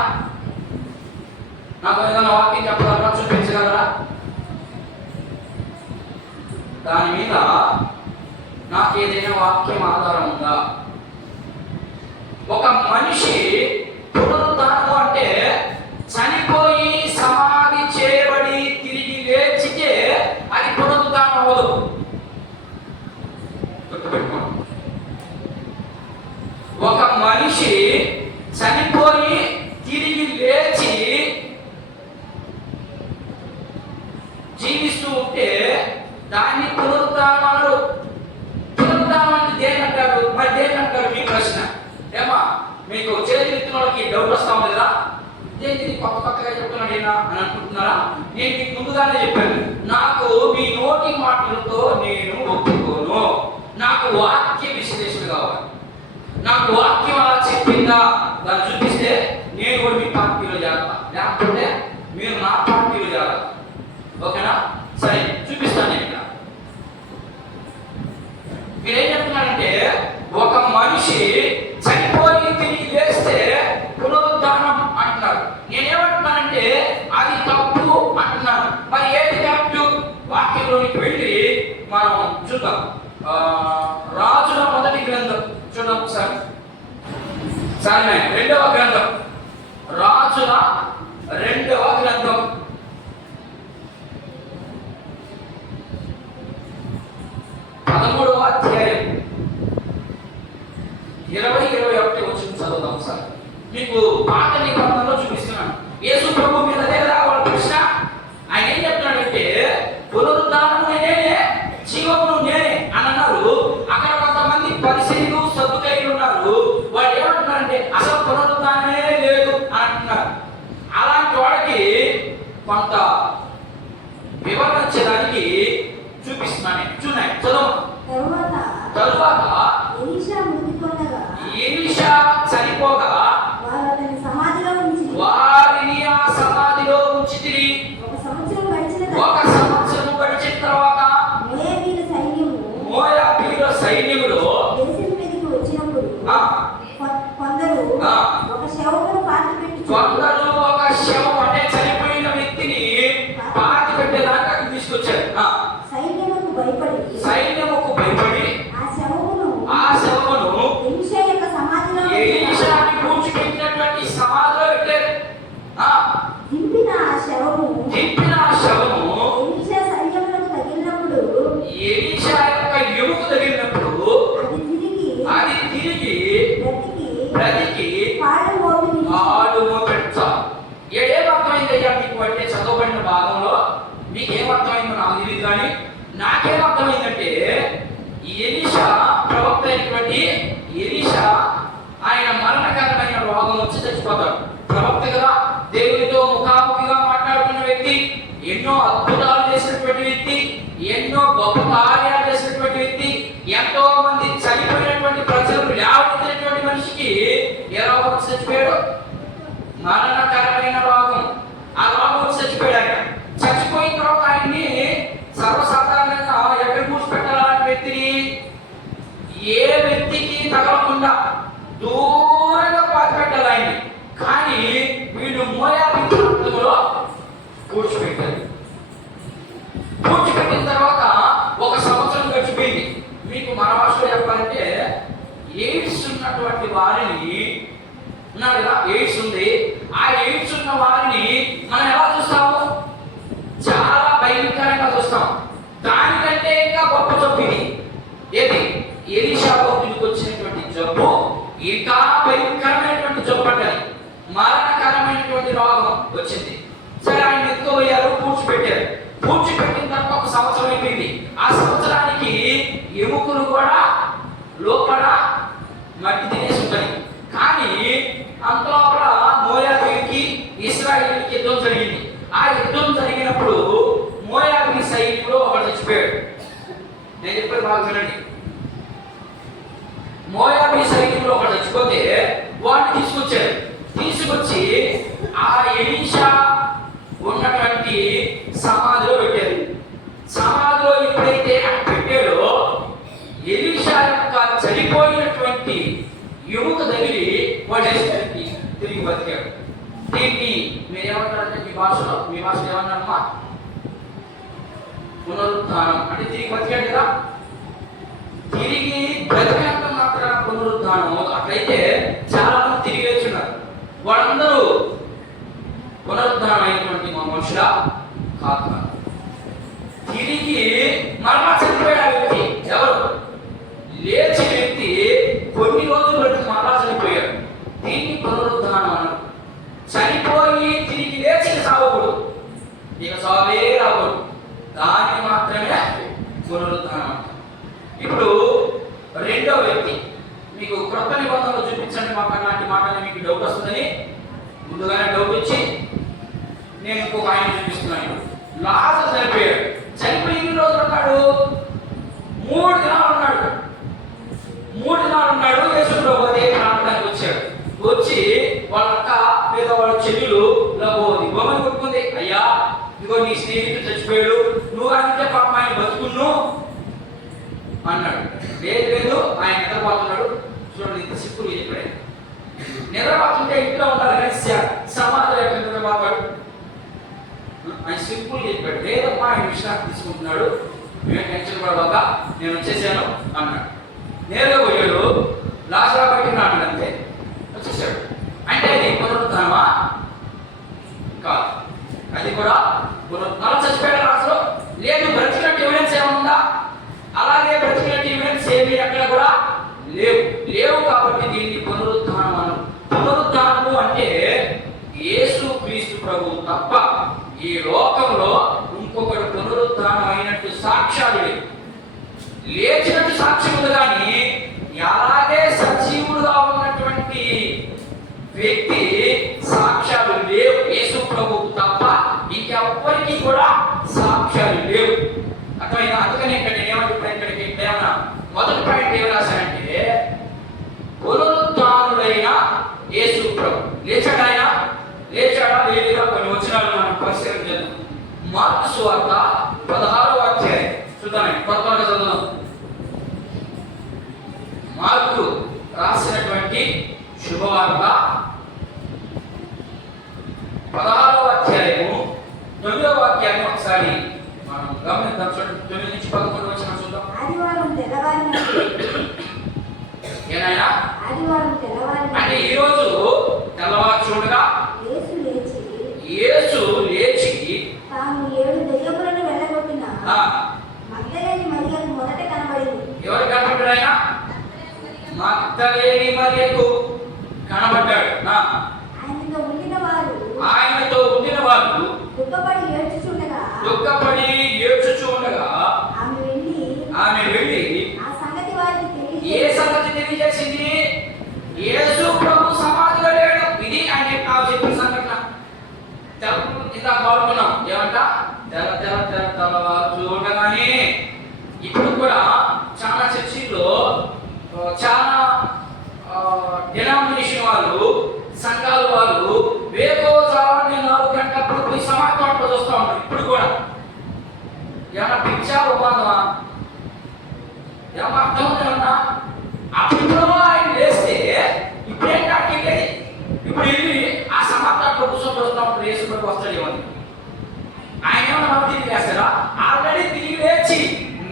నాకు ఏదైనా వాక్యం చెప్పగలరా, చూపించగలరా? దాని మీద నాకు ఏదైనా వాక్యం ఆధారం ఉందా? ఒక మనిషి పునరుద్ధానం అంటే చనిపోయి సమాధి చేయబడి తిరిగి లేచితే అది పునరుద్ధానం అవ్వదు. ఒక మనిషి చనిపోయి తిరిగి లేచి జీవిస్తూ ఉంటే దాన్ని పునరుద్ధానం అన్నారు. పునరుద్ధానం అంటే దేనంటారు? మరి దేనంటారు? మీ ప్రశ్న ఏమా? మీకు చేతులెత్తిన వాళ్ళకి డౌట్ వస్తా ఉంది కదా, దేనికి కొత్తగా చెప్తున్నాడు అని అనుకుంటున్నారా? నేను మీకు ముందుగానే చెప్పాను, నాకు మీ నోటి మాటలతో నేను ఒప్పుకోను. నాకు వాక్య విశ్లేషణ కావాలి. నాకు వాక్యం అలా చెప్పిందా దాన్ని చూపిస్తే నేను కూడా మీ పార్టీలో చేరతా, లేకపోతే మీరు నా పార్టీలో చేరాలి. ఓకేనా? సరే, చూపిస్తాను నేను. ఇక్కడ మీరేం చెప్తున్నారంటే ఒక మనిషి చనిపోయి తిరిగి లేస్తే పునరుద్ధానం అంటున్నారు. నేనేమంటున్నానంటే అది తప్పు అంటున్నాను. మరి ఏది కరెక్ట్? వాక్యంలోనికి వెళ్ళి మనం చూద్దాం. రాజుల మొదటి గ్రంథం చూద్దాం ఒకసారి. సరే, 2వ గ్రంథం, రాజుల 2వ గ్రంథం 13వ అధ్యాయం 20-21 వచ్చిన చదువుదాం సార్. మీకు పాత నిబంధనలో చూపిస్తున్నాను. యేసు ప్రభు మీద లేదా వాళ్ళ ప్రశ్న, ఆయన ఏం చెప్తున్నాడంటే పునరుద్ధానము నేనే, జీవము నేనే అని అన్నారు. అక్కడ కొంతమంది పరిసయ్యులు సద్దుకయ్యులు ఉన్నారు. వాళ్ళు ఏమంటున్నారంటే అసలు పునరుద్ధానమే లేదు అని అంటున్నారు. అలాంటి వాడికి కొంత వివరణ ఇచ్చడానికి చూపిస్తున్నాను. చూడండి, చదువు. తరువాత ఎలీషా చనిపోగా వారిని ఆ సమాధిలో ఉంచితిరి. 1 సంవత్సరం గడిచిన తర్వాత మోయాబీయుల ఒక శవమును పాతిపెట్టుచు కొందరు ఒక శవం అంటే చనిపోయిన వ్యక్తిని పాతి పెట్టేదాకా తీసుకొచ్చారు. సైన్యముకు భయపడి ఆ శవమును ఎలీషా యొక్క సమాధిలో ఎలీషాని పూడ్చిపెట్టినటువంటి సమాధిలో పెట్టారు. దింపిన ఆ శవము ఎలీషా శరీరములకు తగిలినప్పుడు ఎలీషా యొక్క ఎముక తగిలినప్పుడు అది తిరిగి బ్రతికి కాళ్ళు మోపెట్టా. ఏమర్థమైందయ్యా మీకు అంటే చదవబడిన భాగంలో మీకేమర్థమైందో నాకు తెలియదు, కానీ నాకేమర్థమైందంటే ఎలీషా ప్రవక్త అయినటువంటి ఎలీషా ఆయన మరణకరమైన రోగం వచ్చి చచ్చిపోతాడు. ప్రవక్త కదా, దేవునితో ముఖాముఖిగా మాట్లాడుతున్న వ్యక్తి, ఎన్నో అద్భుతాలు చేసినటువంటి వ్యక్తి, ఎన్నో గొప్ప కార్యాలు చేసినటువంటి వ్యక్తి, ఎంతో మంది చనిపోయినటువంటి ప్రజలు లేవనెత్తినటువంటి మనిషికి ఏ రోగం వచ్చి చచ్చిపోయాడు? మరణకరమైన రోగం. ఆ రోగం వచ్చి చచ్చిపోయాడు. ఆయన చచ్చిపోయిన తర్వాత ఆయన్ని సర్వసాధారణంగా ఎక్కడ పూడ్చిపెట్టాలని వ్యక్తిని ఏ వ్యక్తికి తగలకుండా దూరంగా పాతిపెట్టాలి ఆయన్ని. కానీ వీళ్ళు మోయాబు ప్రాంతంలో పూడ్చిపెట్టారు. పూడ్చిపెట్టిన తర్వాత ఒక సంవత్సరం గడిచిపోయింది. మీకు మన భాషలో చెప్పాలంటే ఎయిడ్స్ ఉన్నటువంటి వారిని ఉన్నారు కదా, ఎయిడ్స్ ఉంది. ఆ ఎయిడ్స్ ఉన్న వారిని మనం ఎలా చూస్తాము? చాలా భయంకరంగా చూస్తాం. దానికంటే ఇంకా గొప్ప జబ్బు ఇది. ఏది? ఎలీషా భక్తుడికి వచ్చినటువంటి జబ్బు ఇంకా భయంకరమైనటువంటి జబ్బు అంటారు. మరణకరమైనటువంటి రోగం వచ్చింది. సరే, ఆయన ఎత్తుకోబోయారు, పూడ్చిపెట్టారు. పూడ్చిపెట్టిన తర్వాత ఒక సంవత్సరం అయిపోయింది. ఆ సంవత్సరానికి ఎముకలు కూడా లోపల మట్టి తినేసి ఉంటాయి. కానీ అంతలోపల మోయాబీకి ఇశ్రాయేలుకి యుద్ధం జరిగింది. ఆ యుద్ధం జరిగినప్పుడు మోయాబీ సైనికుడు ఒకడు చచ్చిపోయాడు. నేను చెప్పేది బాగా వినండి. మోయాబీ సైనికుడు ఒకడు చచ్చిపోతే వాడిని తీసుకొచ్చి ఆ ఎలీషా ఉన్నటువంటి సమాధిలో పెట్టారు. సమాధిలో ఎప్పుడైతే పెట్టాడో ఎలీషా యొక్క చనిపోయినటువంటి ఎముక తగిలి వాడు తిరిగి బతికాడు. దీన్ని మీరేమంటారంటే మీ భాషలో ఏమన్నారమ్మా? పునరుద్ధానం అంటే తిరిగి బతికాడు కదా. తిరిగి బ్రతికినంత మాత్రం పునరుద్ధానం. అట్లయితే చాలా మంది తిరిగి వేస్తున్నారు. వాళ్ళందరూ పునరుద్ధానం అయినటువంటి మా మనుషుల కాదు. తిరిగి మరలా చనిపోయాడు ఆ వ్యక్తి. ఎవరు? లేచిన వ్యక్తి కొన్ని రోజులు బట్టి మరలా చనిపోయాడు. దీన్ని పునరుద్ధానం అన్నారు. చనిపోయి తిరిగి లేచిన సావకూడదు, ఇక సావే రాకూడదు. దాన్ని మాత్రమే పునరుద్ధానం అంటారు. ఇప్పుడు రెండో వ్యక్తి మీకు క్రొత్త నిబంధనలు చూపించండి మాకు అలాంటి మాటలు మీకు డౌట్ వస్తుందని ముందుగానే డౌట్ ఇచ్చి నేను ఇంకొక ఆయన చూపిస్తున్నాను. లాజరు చనిపోయాడు. చనిపోయి ఎన్ని రోజులు ఉన్నాడు? 3 దినాలు ఉన్నాడు. 3 దినాలు ఉన్నాడు. యేసు ప్రభువు అదే ప్రాంతానికి వచ్చాడు. వచ్చి వాళ్ళక్క లేదా వాళ్ళ చెల్లెలు లబోది బొమ్మను కొట్టుకుంది. అయ్యా, ఇదిగో నీ స్నేహితుడు చచ్చిపోయాడు, నువ్వు అంటే పాప ఆయన బతుకును అన్నాడు. లేదు ఆయన నిద్రపోతున్నాడు. చూడండి, ఇంత సింపుల్ చెప్పాడు. నిద్రపోతుంటే ఇంట్లో ఉండాలి కానీ సమాధానం ఎక్కడ నిద్రపోతాడు? ఆయన సింపుల్ చెప్పాడు. లేదమ్మా, ఆయన విశ్రాంతి తీసుకుంటున్నాడు, మేము టెన్షన్ పడబాక నేను వచ్చేసాను అన్నాడు. నేరుగా పోయాడు. లాజరు బయటికి రాడు, అంతే వచ్చేసాడు. అంటే అది పునరుద్ధానమా? కాదు. అది కూడా పునరుద్ధానం. చచ్చిపోయాడు లాజరు? లేదు. బ్రతికినట్టు ఎవిడెన్స్ ఏమన్నా? అలాగే బ్రతికినట్టు ఎవిడెన్స్ ఏమి ఎక్కడ కూడా లేవు. కాబట్టి దీన్ని పునరుద్ధానం అను. పునరుద్ధానము అంటే యేసు క్రీస్తు ప్రభువు తప్ప ఈ లోకంలో ఇంకొకడు పునరుద్ధానం అయినట్టు సాక్ష్యాలు లేవు. లేచినట్టు సాక్ష్యం ఉంది, కానీ అలాగే సజీవుడుగా ఉన్నటువంటి వ్యక్తి సాక్ష్యాలు లేవు. యేసు ప్రభువు తప్ప ఇంకెవ్వరికి కూడా సాక్ష్యాలు లేవు. అర్థమైందా? అందుకని ఇక్కడ ఇక్కడికి ఏమన్నా మొదటి పాయింట్ ఏం రాశానంటే పునరుద్ధానుడైన యేసు ప్రభు లేచాడా లేదా కొన్ని వచనాలు మనం పరిశీలన చేద్దాం. మార్కు సువార్త 16వ అధ్యాయం చూద్దాం. కొత్తగా చదువుదాం. మార్కు రాసినటువంటి శుభవార్త 16వ అధ్యాయము 9వ వాక్యాన్ని ఒకసారి మనం గమనిద్దాం. చూడండి, 9 నుంచి 11 వచనం చూద్దాం. ఆదివారం తెల్లవారినప్పుడు ఏనాయనా ఆదివారం తెల్లవారినప్పుడు అంటే ఈ రోజు తెల్లవారు చూడగా యేసు లేచి తాను 7 దెయ్యములను వెళ్ళగొట్టిన ఆ, మగ్దలేని మరియకు మొదట కనబడింది. ఎవరు కనబడ్డాడు? ఆయన మగ్దలేని మరియకు కనబడ్డాడు. ఆయనతో ఉండిన వారు దుఃఖపడి ఏడ్చుచూ ఉండగా ఆమె వెళ్ళి ఆ సంగతి వారికి ఏ సంగతి తెలియజేసింది? యేసు ప్రభు సమాధిలో లేడు. ఇది ఆయన నాకు చెప్పిన సంఘటన. ఇంత పాల్గొన్నాం. ఏమంట? తెల్లవారు చూడగానే. ఇప్పుడు కూడా చాలా చర్చిల్లో చాలా డినామినేషన్ వాళ్ళు, సంఘాల వాళ్ళు వేకోజాన్ని 4 గంటలప్పుడు పోయి సమాధానం చూస్తూ ఉంటారు. ఇప్పుడు కూడా ఏమన్నా పిచ్చా ఉపాధమా ఏమన్నా అర్థం ఉందా? అప్పుడు ఆయన వేస్తే ఇప్పుడేం కాకెళ్ళేది? ఇప్పుడు వెళ్ళి ఆ సమాధానంలో కూర్చొని చూస్తూ ఉంటారు. యేసులోకి వస్తాడేమని ఆయన ఏమన్నా మనం తిరిగి వేస్తారా? ఆల్రెడీ తిరిగి లేచి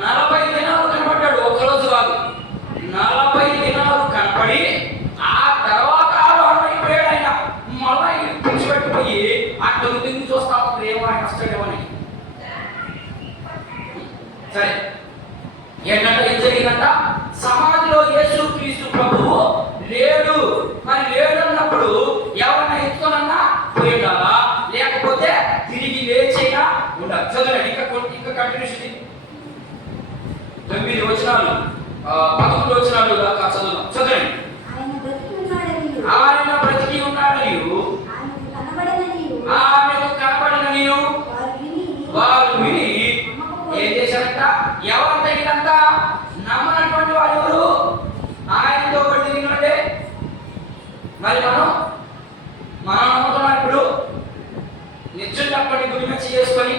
40 దినాలు కనబడ్డాడు. ఒకరోజు కాదు, 40 దినాలు కనపడి ఆ తర్వాత అయిపోయాడు. ఆయన మళ్ళా పిలిచిపెట్టిపోయి అక్కడ తిరిగి చూస్తా ఉంటారు. ఏమో ఆయన వస్తాడేమని. సరే, ఏంటంటే ఏం జరిగిందంట? సమాధిలో యేసు క్రీస్తు ప్రభువు లేడు. మరి లేడు అన్నప్పుడు ఎవరన్నా ఎత్తుకోనన్నా పోయిండాలా, లేకపోతే తిరిగి లేచైనా ఉండాలి. చదవండి, ఇంకా కంటిన్యూషన్ 9 వచనాలు 11 వచనాలు దాకా చదువుదాం. చదవండి. ఆయన బ్రతికి ఉన్నాడనియు ఆమెకు కనబడిననియు వారు విని ఏం చేశారంట? ఎవరు తగినంత నమ్మనటువంటి వారు ఎవరు? ఆయనతో తిరిగినట్టే. మరి మనం నమ్ముతున్నాం. ఇప్పుడు నిత్యం తప్పని గురి మంచి చేసుకొని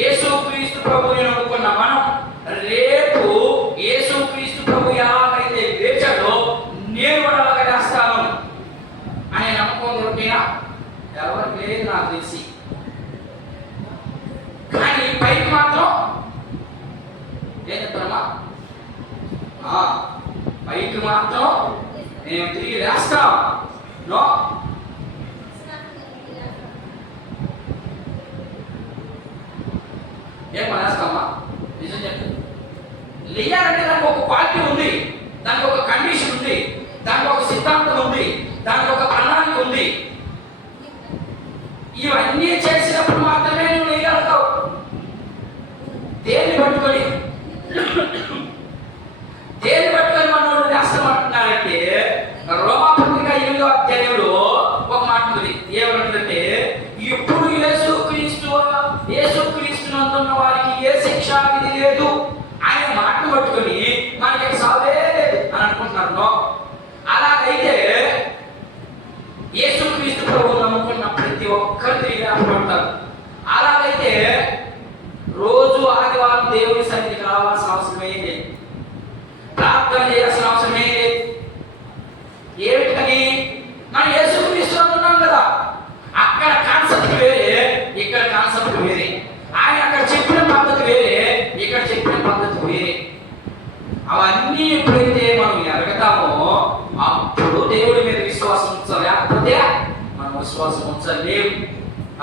యేసు క్రీస్తు ప్రభువుని నమ్ముకున్న మనం రేపు యేసు క్రీస్తు ప్రభు ఎలాగైతే లేచాడో నేను కూడా అలాగే చేస్తాను అనే నమ్మకం దొరికినా ఎవరికి లేదు నాకు తెలిసి. కానీ పైకి మాత్రం ఏం చెప్తానమ్మా? పైకి మాత్రం నేను తిరిగి వేస్తాను. నో, ఏం పనేస్తామా? నిజం చెప్పు. లేయాలంటే దానికి ఒక క్వాలిటీ ఉంది, దానికి ఒక కండిషన్ ఉంది, దానికి ఒక సిద్ధాంతం ఉంది, దానికి ఒక ప్రణాళిక ఉంది. ఇవన్నీ చేసినప్పుడు మాత్రమే నువ్వు లేయగలుగుతావు. దేన్ని పట్టుకొని మనోడు చేస్తామంటున్నారంటే రోమాపత్రిక 8వ అధ్యాయంలో ఒక మాట ఉంది. ఏమంటుందంటే ఇప్పుడు యేసుక్రీస్తు నందున్న వారికి ఏ శిక్ష విధి లేదు. ఆయన మాటను పట్టుకొని మనకి సావే లేదు అని అనుకుంటున్నారు. అలాగైతే యేసుక్రీస్తు ప్రభువు నమ్ముకున్న ప్రతి ఒక్కరు తిరిగి పడతారు. అలాగైతే రోజు ఆదివారం దేవుని సన్నిధికి రావాల్సిన అవసరమే లేదు, ప్రార్థన చేయాల్సిన అవసరమే లేదు. ఏమిటని? మనం యేసుక్రీస్తు ఉన్నాం కదా. అక్కడ కాన్సెప్ట్ వేరే, ఇక్కడ కాన్సెప్ట్ వేరే. ఆయన అక్కడ చెప్పిన పద్ధతి వేరే, ఇక్కడ చెప్పిన పద్ధతి వేరే. అవన్నీ ఎప్పుడైతే మనం ఎరగతామో అప్పుడు దేవుడి మీద విశ్వాసం ఉంచాలి, లేకపోతే మనం విశ్వాసం ఉంచలేము.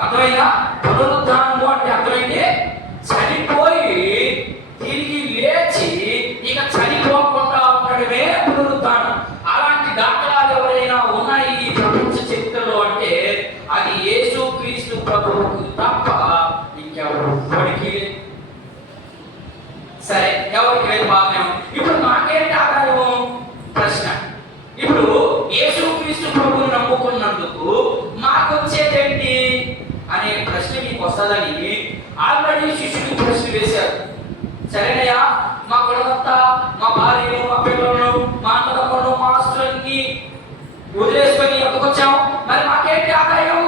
అర్థమైనా? పునరుద్ధానము అంటే అర్థమైంది చనిపోయి తిరిగి లేచి ఇక చనిపోకుండా ఉండడమే పునరుద్ధానం. అలాంటి దాఖలాలు ఎవరైనా ఉన్నాయి ఈ ప్రపంచ చరిత్రలో అంటే అది యేసు క్రీస్తు ప్రభువుకు తప్ప ఇంకెవరికి. సరే, ఎవరికి లేదు, బాగానే ఉంది. ఇప్పుడు మాకేంటి ఆదాయం? ప్రశ్న. ఇప్పుడు యేసు క్రీస్తు ప్రభువుని నమ్ముకున్నందుకు మాకు వచ్చేదేంటి అనే ప్రశ్న మీకు వస్తుందని ఆల్రెడీ శిష్యుడు ప్రశ్న వేశారు. సరేనయ్యా, మా కులమంతా, మా భార్యను, మా పిల్లలను, మా అన్నదమ్ములను, మా ఆస్తులకి వదిలేసుకొని ఎందుకొచ్చాము, మరి మాకేంటి ఆదాయం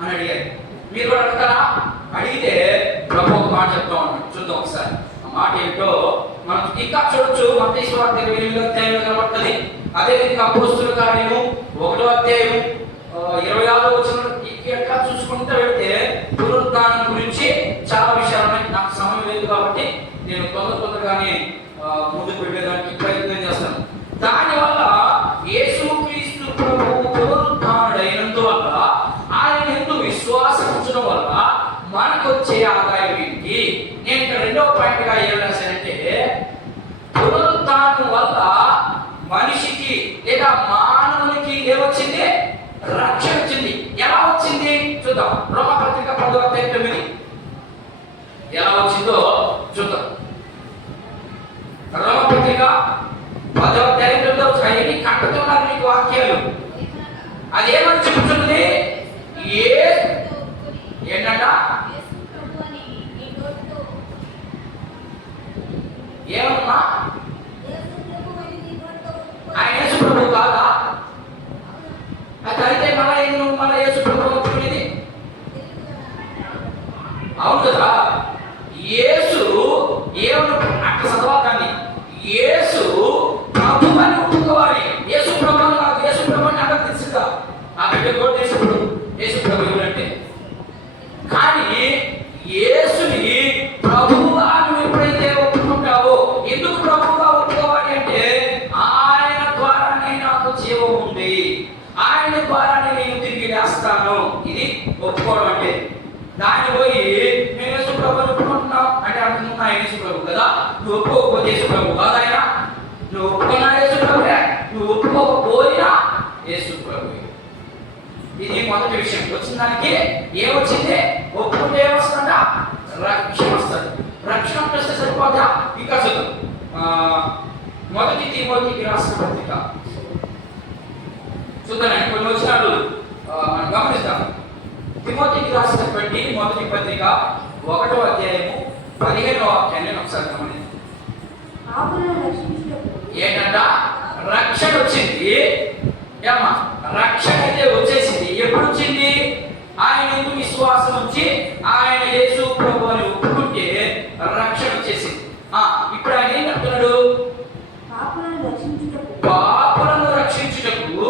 అని అడిగారు. మీరు కూడా అడుగుతారా? అడిగితే ప్రభు ఒక మాట చెప్తా ఉన్నాడు. చూద్దాం ఒకసారి ఆ మాట ఏంటో. మనం ఇంకా చూడొచ్చు. మత్తయి సువార్త 28వ అధ్యాయంలో కనబడుతుంది. అదేవిధంగా అపోస్తలుల కార్యము 1వ అధ్యాయం 26వ వచనం ఎట్లా చూసుకుంటూ వెళ్తే పునరుద్ధానం గురించి చాలా విషయాలు ఉన్నాయి. నాకు సమయం లేదు కాబట్టి నేను తొందరగానే ముందుకు వెళ్ళేదానికి ప్రయత్నం చేస్తాను. దానివల్ల యేసుక్రీస్తు ప్రభువు పునరుద్ధానుడైనందువల్ల ఆయన యందు విశ్వాసం ఉంచడం వల్ల మనకు వచ్చే ఆదాయం ఏంటి? నేను ఇక్కడ 2వ పాయింట్గా ఏం రాశానంటే, పునరుద్ధానం వల్ల మనిషికి లేదా మానవునికి ఏమొచ్చింది? రక్షణ వచ్చింది. ఎలా వచ్చింది చూద్దాం. రోమపత్రిక 10వ అధ్యాయం 9 ఎలా వచ్చిందో చూద్దాం. రోమపత్రిక 10వ అధ్యాయం 9 అవన్నీ కట్టుతున్నారు మీకు వాక్యాలు. అదేమని చెప్తుంది? ఏంటంట? ఏమమ్మా? ఆయన యేసు ప్రభు కాదా? అయితే మన యేసు ప్రభు ఒప్పుకునేది అవును కదా. యేసు ఏమను అక్కడ చదవకండి. యేసు ప్రభు అని ఒప్పుకోవాలి. యేసు ప్రభు కాదు. యేసు ప్రభు అని అక్కడ తెలుసుగా. ఆ బిడ్డ కూడా యేసు ప్రభు ఎవరంటే. కానీ యేసుని ప్రభువుగా నువ్వు ఎప్పుడైతే ఒప్పుకుంటావో, ఎందుకు ప్రభువుగా ఒప్పుకోవాలి అంటే ఆయన ద్వారానే నాకు జీవం ఉంది, ఆయన ద్వారానే నేను తిరిగి లేస్తాను. ఇది ఒప్పుకోవడం అంటే. దాన్ని పోయి మేము యేసు ప్రభుని ఒప్పుకుంటున్నాం అంటే అంటున్నా ఆయన యేసు ప్రభు కదా. నువ్వు ఒప్పుకోకపోతే యేసు ప్రభు కాదు ఆయన. నువ్వు ఒప్పుకున్నా యేసు ప్రభువే, నువ్వు ఒప్పుకోకపోయినా యేసు ప్రభు. ఇది మొదటి విషయం. వచ్చిన దానికి ఏమొచ్చింది? ఒప్పుకుంటే ఏమొస్తుందా? రక్షణ వస్తుంది. రక్షణ వస్తే సరిపోతా. ఇంకా చదువు. 1 తిమోతికి రాసిన పత్రిక చూద్దాం. కొన్ని వచ్చినాడు మనం గమనిస్తాం. తిమోతికి రాసినటువంటి 1వ పత్రిక 1వ అధ్యాయము 15వ వాక్యాన్ని ఒకసారి గమనిస్తాం. ఏంటంట? రక్షణ వచ్చింది. ఏమ్మా? రక్షణ అయితే వచ్చేసింది. ఎప్పుడు వచ్చింది? ఆయన యందు విశ్వాసం ఉంచి ఆయన యేసు ప్రభు అని ఒప్పుకుంటే రక్షణ వచ్చేసింది. ఇప్పుడు ఆయన ఏం చెప్తున్నాడు? పాపులను రక్షించుటకు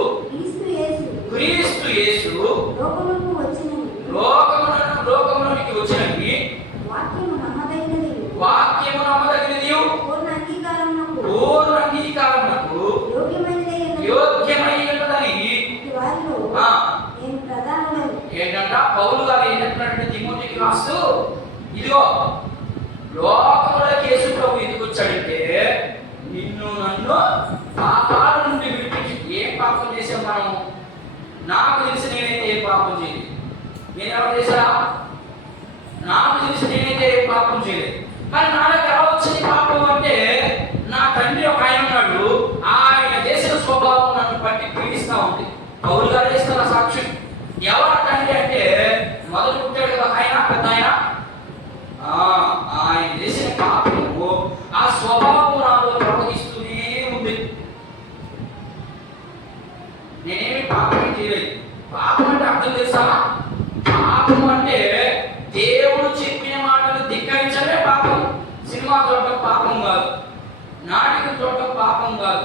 క్రీస్తు యేసు లోకములోనికి వచ్చినది. వాక్యము నమ్మదగినది, పూర్ణ అంగీకారమునకు యోగ్యమైనదని. ఏంటంట? పౌలు గారు ఏం చెప్తున్నాడంటే తిమోతికి రాస్తూ, ఇదిగో లోకములోకి యేసు ప్రభు ఎందుకు వచ్చాడంటే నిన్ను నన్ను పాపాల నుండి విడిపించి. ఏం పాపం చేసాం మనం? నాకు తెలిసి నేనైతే ఏం పాపం చేయలేదు. నేను ఎవరు చేశారా? నాకు తెలిసి నేనైతే ఏం పాపం చేయలేదు. మరి నాకు ఎలా వచ్చింది పాపం అంటే, నా తండ్రి ఒక ఆయన ఉన్నాడు, ఆయన చేసిన స్వభావం నన్ను పట్టి పీడిస్తా ఉంది. పౌలు గారు చేస్తున్న సాక్ష్యం. ఎవరు తండ్రి అంటే మొదలు పుట్టాడు కదా ఆయన, పెద్ద ఆయన. ఆయన చేసిన పాపము ఆ స్వభావం నాలో ప్రవహిస్తూనే ఉంది. నేనేమి పాపం చేయలేదు. పాపం అంటే అర్థం తెలుసా? పాపం అంటే దేవుడు చెప్పిన మాటలు ధిక్కరించడమే పాపం. సినిమా చూడటం పాపం కాదు, నాటకం చూడటం పాపం కాదు,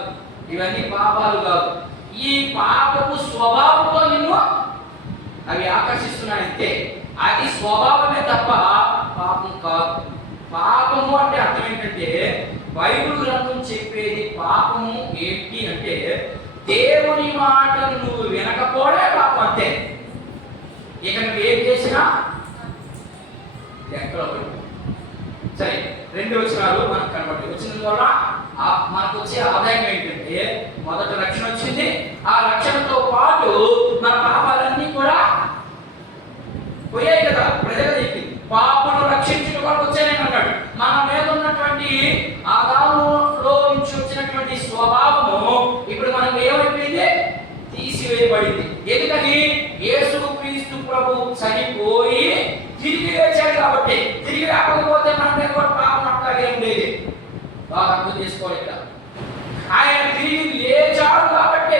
ఇవన్నీ పాపాలు కాదు. ఈ పాపపు స్వభావంతో నిన్ను అవి ఆకర్షిస్తున్నాయంతే. అది స్వభావమే తప్ప పాపం కాదు. పాపము అంటే అర్థం ఏంటంటే, బైబిల్ గ్రంథం చెప్పేది పాపము ఏంటి అంటే దేవుని మాటను నువ్వు వినకపోవడే పాపం అంతే. ఇక నువ్వు ఏం చేసినా ఎక్కడో సరే. 2 వచనాలు మనకు కనబడి వచ్చిన వల్ల మనకు వచ్చే ఆదాయం ఏంటంటే, మొదట రక్షణ వచ్చింది. ఆ రక్షణతో పాటు మన పాపాలన్నీ కూడా పోయాయి కదా. ప్రజలు చెప్పింది పాపను రక్షించడం వరకు వచ్చాయని అన్నాడు. మన మీద ఉన్నటువంటి ఆదాములో నుంచి వచ్చినటువంటి స్వభావము ఇప్పుడు మనకు ఏమైపోయింది? తీసివేయబడింది. ఎందుకని? యేసుక్రీస్తు ప్రభు చనిపోయి తిరిగి లేచాడు కాబట్టి. తిరిగి రాకపోతే మన మీద కూడా పాపం అట్లాగే ఉండేది. బాగా అర్థం చేసుకోవాలి. ఇక్కడ ఆయన తిరిగి లేచాడు కాబట్టి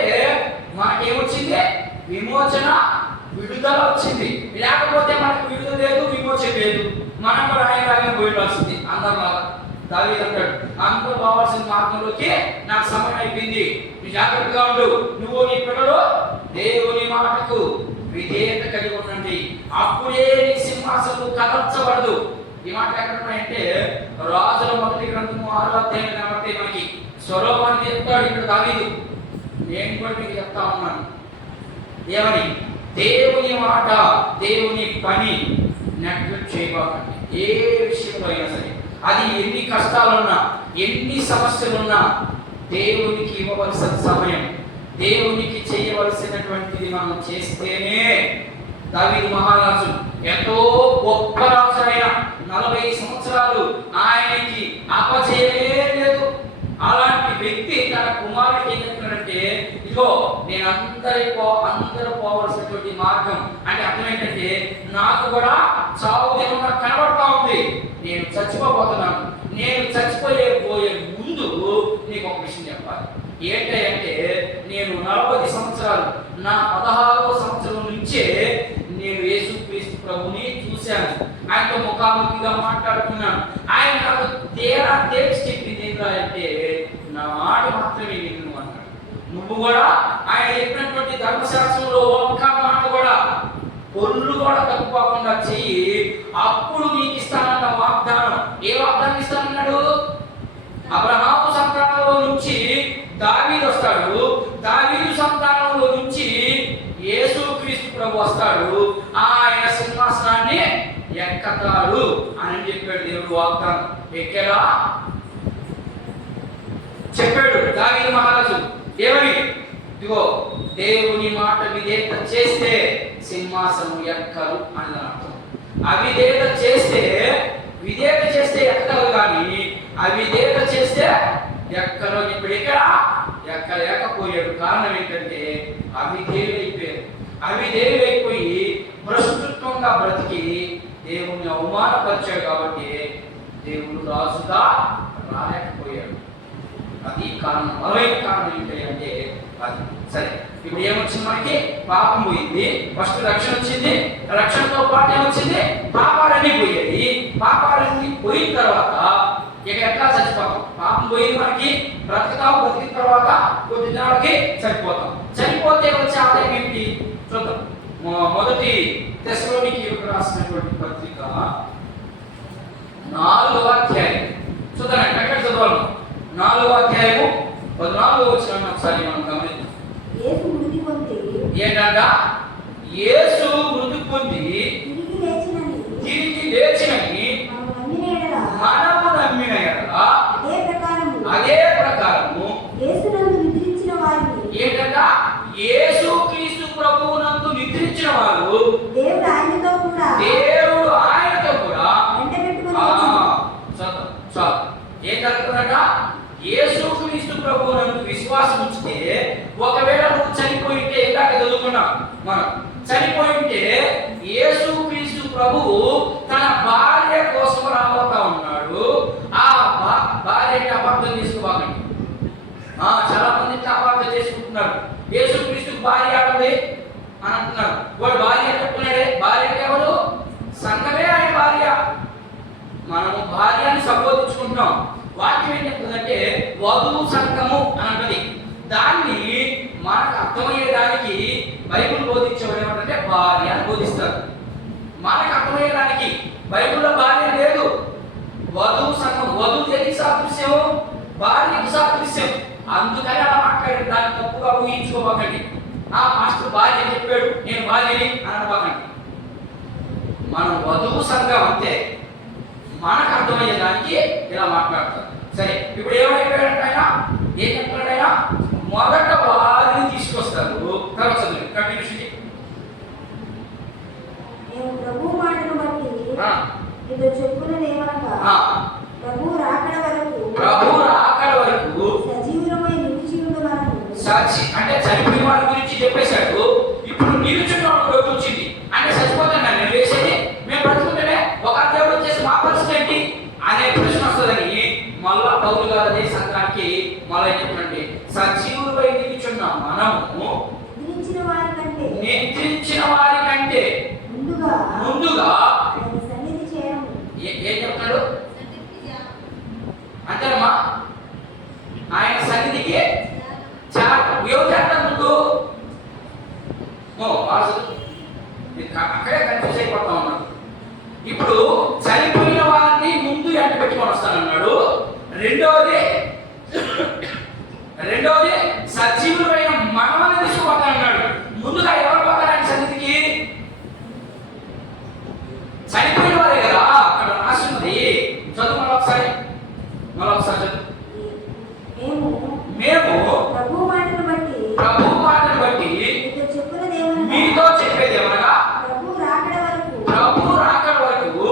మనకేమొచ్చింది? విమోచన, విడుదల వచ్చింది. లేకపోతే మనకు విడుదల లేదు, విమోచన లేదు. మనం కూడా ఆయన పోయాల్సింది. అందరూ దావీదు అంటాడు, అందరూ పోవాల్సిన మార్గంలోకి నాకు సమయం అయిపోయింది, నువ్వు జాగ్రత్తగా ఉండు, నువ్వు నీ పిల్లలు అప్పుడే నీ సింహాసనం కదల్చబడదు. ఈ మాట ఎక్కడ ఉన్నాయంటే రాజుల 1 గ్రంథము 6వ అధ్యాయం కాబట్టి మనకి సొలొమోను చెప్తాడు ఇక్కడ దావీదు. నేను కూడా మీకు చెప్తా ఉన్నాను ఏమని, దేవుని మాట దేవుని పని నెగ్లెక్ట్ చేయబాకండి. ఏ విషయంలో అయినా సరే, అది ఎన్ని కష్టాలున్నా ఎన్ని సమస్యలున్నా దేవునికి ఇవ్వవలసిన సమయం, దేవునికి చేయవలసినటువంటిది మనం చేస్తేనే. దావీదు మహారాజు ఎంతో గొప్ప రాజు, అయిన 40 సంవత్సరాలు ఆయనకి అపజయమే లేదు. అలాంటి వ్యక్తి తన కుమారుడికి ఏం చెప్తున్నాడంటే, ఇదిగో నేను అందరూ పోవలసినటువంటి మార్గం అంటే అర్థం ఏంటంటే, నాకు కూడా చావు దేవుడు కనబడతా ఉంది, నేను చచ్చిపోబోతున్నాను, నేను చచ్చిపోయే ముందు నీకు ఒక విషయం చెప్పాలి. ఏంటంటే నేను 40 సంవత్సరాలు, నా 16వ సంవత్సరం నుంచే నేను యేసుక్రీస్తు ప్రభుని చూశాను, ఆయనతో ముఖాముఖిగా మాట్లాడుతున్నాను. ఆయన నాకు తేల్చి చెప్పింది ఏంటంటే, నా మాట మాత్రమే విను అన్నాడు. నువ్వు కూడా ఆయన చెప్పినటువంటి ధర్మశాస్త్రంలో ఒక్క మాట కూడా పొల్లు కూడా తప్పుకోకుండా చెయ్యి, అప్పుడు నీకు ఇస్తానన్న వాగ్దానం. ఏ వాగ్దానం ఇస్తానన్నాడు? అబ్రహాము సంతానంలో నుంచి దావీదు వస్తాడు, దావీదు సంతానంలో నుంచి యేసుక్రీస్తు ప్రభు వస్తాడు, ఆయన సింహాసనాన్ని ఎక్కతాడు అని చెప్పాడు దేవుడు వాగ్దానం. ఎక్కడా చెప్పాడు దావీదు మహారాజు ఏమని, ఇదిగో దేవుని మాట విధేయత చేస్తే సింహాసనం ఎక్కరు అని అర్థం. విధేయత చేస్తే ఎక్కరు, కానీ అవిధేయత చేస్తే ఎక్కరో. ఇప్పుడు ఎక్కలేకపోయాడు. కారణం ఏంటంటే అవిధేయులైపోయి ప్రస్తుతంగా బ్రతికి దేవుణ్ణి అవమానపరిచాడు. కాబట్టి దేవుడు రాజుగా రాలేకపోయాడు. అది కారణం. మరొక కారణం ఏంటంటే అది. సరే, ఇప్పుడు ఏమొచ్చింది? మనకి పాపం పోయింది. ఫస్ట్ రక్షణ వచ్చింది. రక్షణతో పాటు ఏమొచ్చింది? పాపాలన్నీ పోయాయి. పాపాలన్నీ పోయిన తర్వాత ఇక ఎట్లా చచ్చిపోతాం? పాపం పోయింది, మనకి బ్రతికిన తర్వాత కొద్ది దినాలకి చనిపోతాం. చనిపోతే వచ్చే ఆదాయం ఏంటి చూద్దాం. మొదటి తెస్సలోనికీయులకు రాసినటువంటి పత్రిక 4వ అధ్యాయం చూద్దాం. ఎక్కడ చదవాలి? 4వ అధ్యాయము 14వ వచనాన్ని ఒకసారి మనం గమనిద్దాం. ఏంటంట? యేసు మృతి పొంది తిరిగి లేచినని మనము నమ్మిన ఎడల అదే ప్రకారము ఏంటంట? యేసుక్రీస్తు ప్రభువునందు నిద్రించిన వారు దేవుడు ఆయనతో కూడా ఏం జరుగుతుందట? యేసుక్రీస్తు ప్రభువునందు విశ్వాసం ఉంచితే, ఒకవేళ నువ్వు చనిపోయింటే, ఇందాక చదువుకున్నాం మనం, చనిపోయింటే యేసుక్రీస్తు ప్రభువు తన భార్య కోసం రాబోతా ఉన్నాడు. ఆ భార్యని అపార్థం చేసుకోవాలండి. చాలా మంది అపార్థం చేసుకుంటున్నారు. యేసుక్రీస్తుకు భార్య ఉంది అని అంటున్నారు. వాడు భార్య చెప్తున్నాడే, భార్య ఎవరు? సంఘమే ఆయన భార్య. మనము భార్యని సంబోధించుకుంటున్నాం. వాక్యం ఏం చెప్తుందంటే వధువు సంఘము అని అంటది. దాన్ని మనకు అర్థమయ్యేదానికి బైబిల్ బోధించేవాడు ఏమంటే భార్య అని బోధిస్తారు. మనకు అర్థమయ్యేదానికి బైబిల్లో భార్య లేదు, వధువు సంఘం. వధువు దేనికి సాదృశ్యం? భార్యకు సాదృశ్యం. అందుకని అలా మాట్లాడి దాన్ని తప్పుగా ఊహించుకోబాకండి. మాస్టర్ భార్య చెప్పాడు, నేను భార్యని అని అనబాకండి. మనం వధువు సంఘం అంతే. మనకు అర్థమయ్యేదానికి ఇలా మాట్లాడతారు. సరే, ఇప్పుడు ఏమైపోయాడంటే ఆయన ఏం చెప్తున్నాడు? ఆయన మొదట వారిని తీసుకొస్తారు. తర్వాత చదువు కంటిన్యూషన్. ప్రభు మాటను బట్టి ఇది చెప్పున్నది ఏమనగా, ప్రభు రాకడ వరకు సజీవులమై నిలిచియుండు వరకు. అంటే చనిపోయిన వారి గురించి చెప్పేశాడు. ఇప్పుడు నిలుచున్న వాడు వచ్చింది అంటే చచ్చిపోతాను నేను వేసేది, మేము బ్రతుకుంటేనే ఒక దేవుడు వచ్చేసి మా పరిస్థితి ఏంటి అనే ప్రశ్న వస్తుందని మళ్ళా పౌలు గారు అదే సంఘానికి మళ్ళీ చెప్పండి, సజీవులపై నిలుచున్న మనము నిద్రించిన వారి కంటే ముందుగా ఏం చెప్తాడు? అంతేనమ్మా, ఆయన సన్నిధికి ఎవరు ముందు అక్కడే కన్ఫ్యూజ్ అయిపోతుంది. ఇప్పుడు చనిపోయిన వారిని ముందు ఎంట పెట్టుకొని వస్తానన్నాడు. రెండవది సజీవులైన మనమని తీసుకుపోతానన్నాడు. ముందుగా ఎవరు పోతారు ఆయన సన్నిధికి? చనిపోయిన వారే కదా అక్కడ రాస్తున్నది. చదువు మరొకసారి చదువు. మేము ప్రభు మాటను బట్టి మీతో చెప్పేది ఏమనగా ప్రభు రాకడ వరకు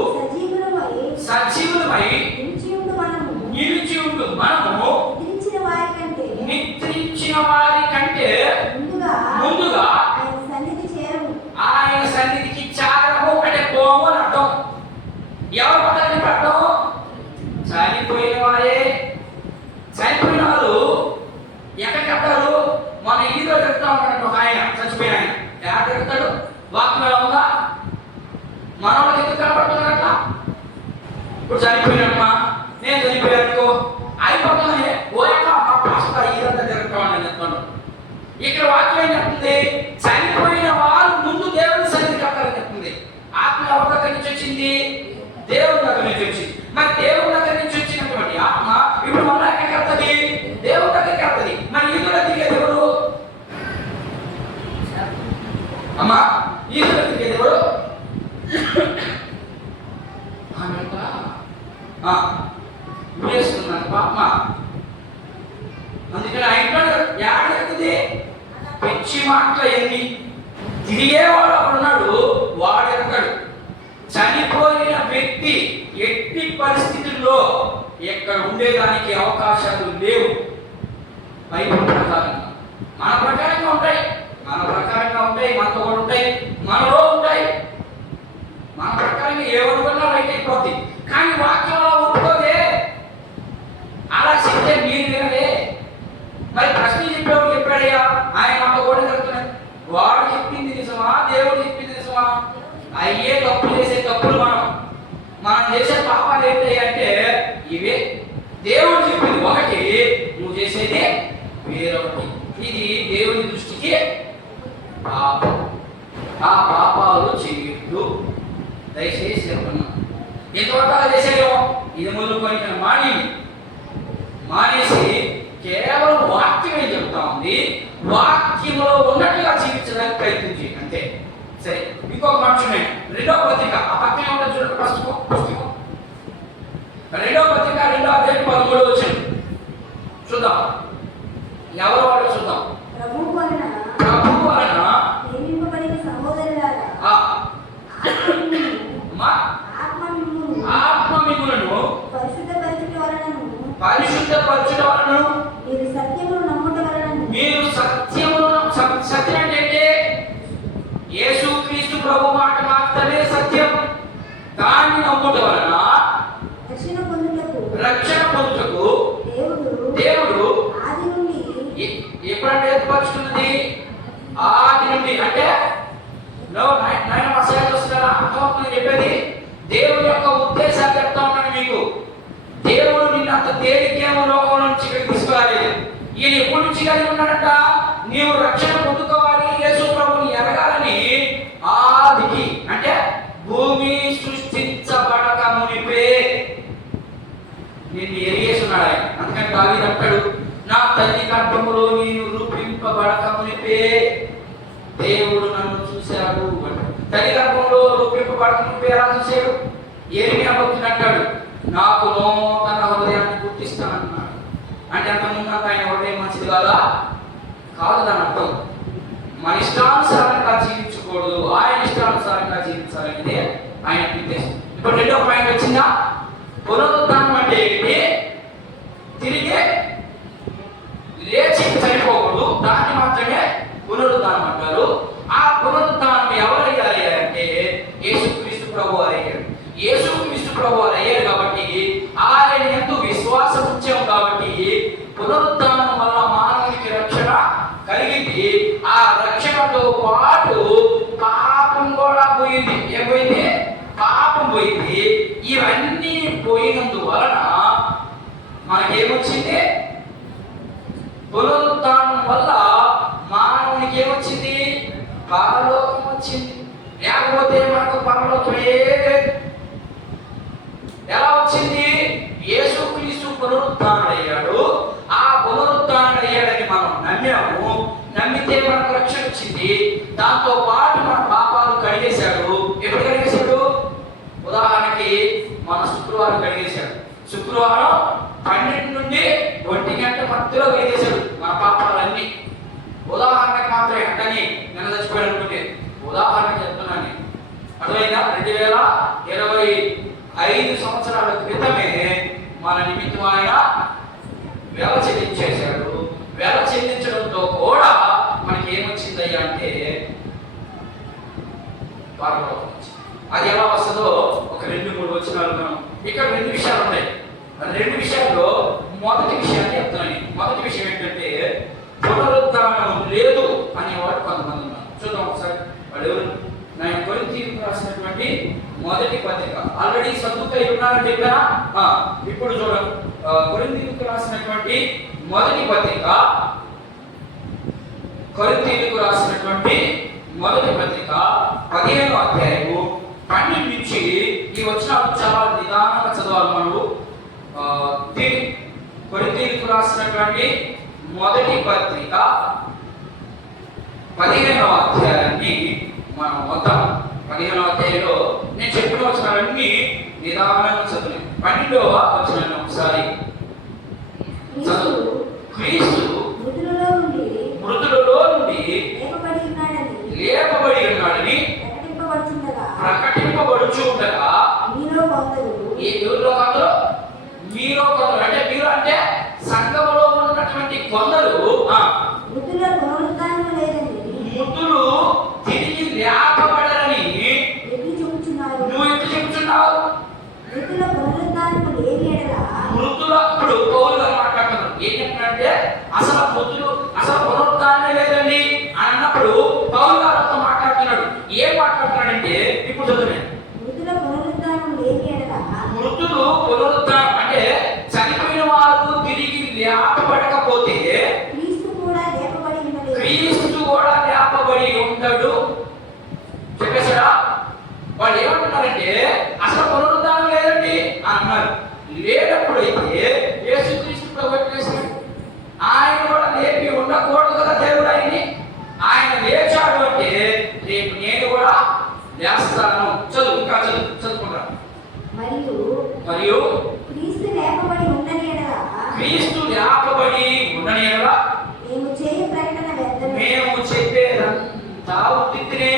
సజీవులమై నిలిచి ఉండు మనము నిద్రించిన వారి కంటే ముందుగా ఆయన సన్నిధికి చేరము అంటే పోము అని అర్థం. ఎవరు పదాన్ని అర్థం? చనిపోయిన వారే. చనిపోయిన వారు ఎక్కడికి వెళ్తారు? మన ఈలో చెప్తా ఉన్నాడు ఆయన చచ్చిపోయిన ఆయన ఎక్కడ చెప్తాడు? వాక్యం ఉందా? మన వాళ్ళకి ఎందుకు కనపడుతున్నారు అట్లా? ఇప్పుడు చనిపోయినమ్మా నేను చనిపోయాను అయిపోతుంది. ఓయక మా పాస్టర్ ఇదంతా జరుగుతామని చెప్తాను. ఇక్కడ వాక్యం ఏం చెప్తుంది? చనిపోయిన వారు ముందు దేవుని సన్నిధికి వెళ్తారని చెప్తుంది. ఆత్మ ఎవరి దగ్గర నుంచి వచ్చింది? దేవుని దగ్గర నుంచి వచ్చింది. మరి దేవుని దగ్గర నుంచి వచ్చినటువంటి ఆత్మ ఇప్పుడు మళ్ళీ ఎక్కడికి వెళ్తుంది? దేవుని దగ్గరికి వెళ్తుంది. మరి ఈదులో దిగేది ఎవరు? అమ్మా ఈదులో దిగేది ఎవరు? వేస్తున్నాను పాప. అందుకని ఆయన ఏడుతుంది పిచ్చి మాటలు ఎన్ని తిరిగేవాడు అక్కడున్నాడు వాడు ఎడతాడు. చనిపోయిన వ్యక్తి ఎట్టి పరిస్థితుల్లో ఎక్కడ ఉండేదానికి అవకాశాలు లేవు. బైబిల్ ప్రకారంగా మన ప్రకారంగా ఉంటాయి, మనతో కూడా ఉంటాయి, మనలో ఉంటాయి. మన ప్రకారంగా ఏమనుకున్నా రైట్ అయిపోద్ది. కానీ వాక్యంలో ఒప్పుకోదే. అలా చెప్తే మీరు వినదే. మరి ప్రశ్న చెప్పేవాడు చెప్పాడయ్యా ఆయన మనతో కూడా జరుగుతున్నాయి. వాడు చెప్పింది నిజమా? దేవుడు చెప్పింది నిజమా? అయ్యే తప్పులు చేసే తప్పులు మనం చేసే పాపాలు ఏంటి అంటే ఇవే. దేవుడు చెప్పింది ఒకటి, నువ్వు చేసేది వేరొకటి. ఇది దేవుని దృష్టికి పాపం. ఆ పాపాలు చేయొద్దు దయచేసి చెప్తున్నా. ఎంతవరకు చేసేయో ఇది మొదలుకొని మానేసి కేవలం వాక్యం ఏం చెప్తా ఉంది, వాక్యంలో ఉన్నట్టుగా జీవించడానికి ప్రయత్నించి అంతే. సరే, ఇంకొక మాట చూడండి. రెండో పత్రిక ఆ పక్కనే ఉన్న చూడండి పుస్తకం. రెండో పత్రిక 2వ అధ్యాయం 13వ వచనం చూద్దాం. ఎవరు వాళ్ళు చూద్దాం. ప్రభు వలన ఆత్మ మిమ్ములను పరిశుద్ధపరచుట వలన మీరు సత్యం అంటే యేసుక్రీస్తు ప్రభు మాట మాత్రమే సత్యం. దాన్ని నమ్ముట వలన రక్షణ పొందుటకు దేవుడు ఎప్పుడంటే ఏర్పరచుకున్నది? ఆది నుండి. అంటే నాయన మసాజ్ వస్తున్నారా అర్థమవుతుంది చెప్పేది. దేవుని యొక్క ఉద్దేశాలు చెప్తా ఉన్నాను మీకు. దేవుడు నిన్ను అంత తేలికేమో లోకం నుంచి ఇక్కడికి తీసుకురాలేదు. ఈయన ఎప్పటి నుంచి కలిగి ఉన్నాడంట? నీవు రక్షణ పొందుకోవాలి, యేసు ప్రభుని ఎరగాలని ఆదికి అంటే భూమి సృష్టించబడక మునిపే నిన్ను ఎరిగేస్తున్నాడు ఆయన. అందుకని దావీదు అంటాడు, నా తల్లి గర్భములో నేను రూపింపబడక మునిపే దేవుడు నన్ను చూశాడు. తల్లి గర్భంలో రూపింపబడక మునిపే ఎలా చూశాడు? ఏమి అబద్ధుడు అంటాడు, నాకు నూతన హృదయాన్ని గుర్తిస్తానన్నాడు. అంటే అంతకుముందు ఆయన హృదయం మంచిది కాదా? కాదు. దాని అర్థం మన ఇష్టానుసారంగా జీవించకూడదు, ఆయన ఇష్టానుసారంగా జీవించాలనేది ఆయన ఉద్దేశం. ఇప్పుడు రెండో పాయింట్ వచ్చిందా? పునరుద్ధానం అంటే ఏంటి? తిరిగి లేచి చనిపోకూడదు, దాన్ని మాత్రమే పునరుద్ధానం అంటారు. ఆ పునరుద్ధానం ఎవరు అయ్యాలి అంటే యేసుక్రీస్తు ప్రభు అయ్యాడు. యేసుక్రీస్తు ప్రభు అయ్యాడు కాబట్టి ఆయన యందు విశ్వాసం ఉంచాం కాబట్టి పునరుద్ధానం వల్ల మానవునికి రక్షణ కలిగింది. ఆ రక్షణతో పాటు పాపం కూడా పోయింది. ఏం పోయింది? పాపం పోయింది. ఇవన్నీ పోయినందువలన మనకేమొచ్చింది? పునరుద్ధానం వల్ల మానవునికి ఏమొచ్చింది? పరలోకం వచ్చింది. లేకపోతే మనకు పరలోకం ఏది. ఎలా వచ్చింది? యేసుక్రీస్తు పునరుద్ధానుడయ్యాడు. ఆ పునరుద్ధానుడయ్యాడని మనం నమ్మాము. నమ్మితే మనకు రక్షణ వచ్చింది. దాంతో పాటు మన పాపాలు కడిగేశాడు. ఎప్పుడు కడిగేశాడు? ఉదాహరణకి మన శుక్రవారం కడిగేశాడు. శుక్రవారం 12 నుండి 1 గంట మధ్యలో కడిగేశాడు మన పాపాలన్నీ. ఉదాహరణకి మాత్రమే అంటని నిన్న చచ్చిపోయాడు అనుకుంటే ఉదాహరణకి చెప్తున్నాను. అర్థమైందా? 2025 సంవత్సరాల క్రితమే మన నిమిత్తం ఆయన వెల చెల్లించేశాడు. వెల చెల్లించడంతో కూడా మనకి ఏమొచ్చిందయ్యా అంటే పరలోకం వచ్చింది. అది ఎలా వస్తుందో ఒక 2-3 వచనాలు మనం ఇక్కడ 2 విషయాలు ఉన్నాయి. ఆ 2 విషయాల్లో మొదటి విషయాన్ని చెప్తున్నాను. మొదటి విషయం ఏంటంటే పునరుద్ధానం లేదు అనేవాడు కొంతమంది ఉన్నారు. చూద్దాం ఒకసారి వాళ్ళు ఎవరు. నేను కొరింథీయులకు రాసినటువంటి మొదటి పత్రిక ఆల్రెడీ సద్దుకై ఉన్నారని చెప్పారా? ఇప్పుడు చూడండి, కొరింథీయులకు రాసినటువంటి మొదటి పత్రిక, కొరింథీయులకు రాసినటువంటి మొదటి పత్రిక 15వ అధ్యాయము 12 నుంచి ఈ వచనాలు చాలా నిదానంగా చదవాలి మనము. కొరింథీయులకు రాసినటువంటి మొదటి పత్రిక 15వ అధ్యాయాన్ని మనం మొత్తం 15వ అధ్యాయంలో నేను చెప్పిన వచనాలన్నీ నిదానంగా చదివి 12వ వచనాన్ని ఒకసారి చదువు. క్రీస్తు మృతులలో నుండి లేపబడి ఉన్నాడని ప్రకటింపబడుచుండగా మీలో కొందరు అంటే మీరు అంటే సంఘములో ఉన్నటువంటి కొందరు మృతులు తిరిగి లేపబడరని నువ్వు ఎప్పుడు చెప్తున్నావు? మృతుల ఇప్పుడు పౌలు గారు మాట్లాడుతున్నారు. ఏం చెప్తున్నారంటే అసలు పునరుద్ధానమే లేదండి అని అన్నప్పుడు పౌలు గారితో మాట్లాడుతున్నాడు. ఏం మాట్లాడుతున్నాడంటే ఇప్పుడు చదువు. మృతులు పునరుద్ధానం అంటే చనిపోయిన వారు తిరిగి లేపబడకపోతే క్రీస్తు కూడా లేపబడి ఉండడు చెప్పేశాడా? వాళ్ళు ఏమంటున్నారంటే అసలు పునరుద్ధానం లేదండి అన్నారు. లేనప్పుడైతే యేసుక్రీస్తు ప్రభువు చేశాడు. ఆయన కూడా లేపి ఉండకూడదు కదా దేవుడు ఆయన్ని. ఆయన లేచాడు అంటే రేపు నేను కూడా లేస్తాను. చదువు, ఇంకా చదువుకుంటాను. మరియు క్రీస్తు లేపబడి ఉండని ఎడల మేము చెప్పేదంతా ఉత్తినే.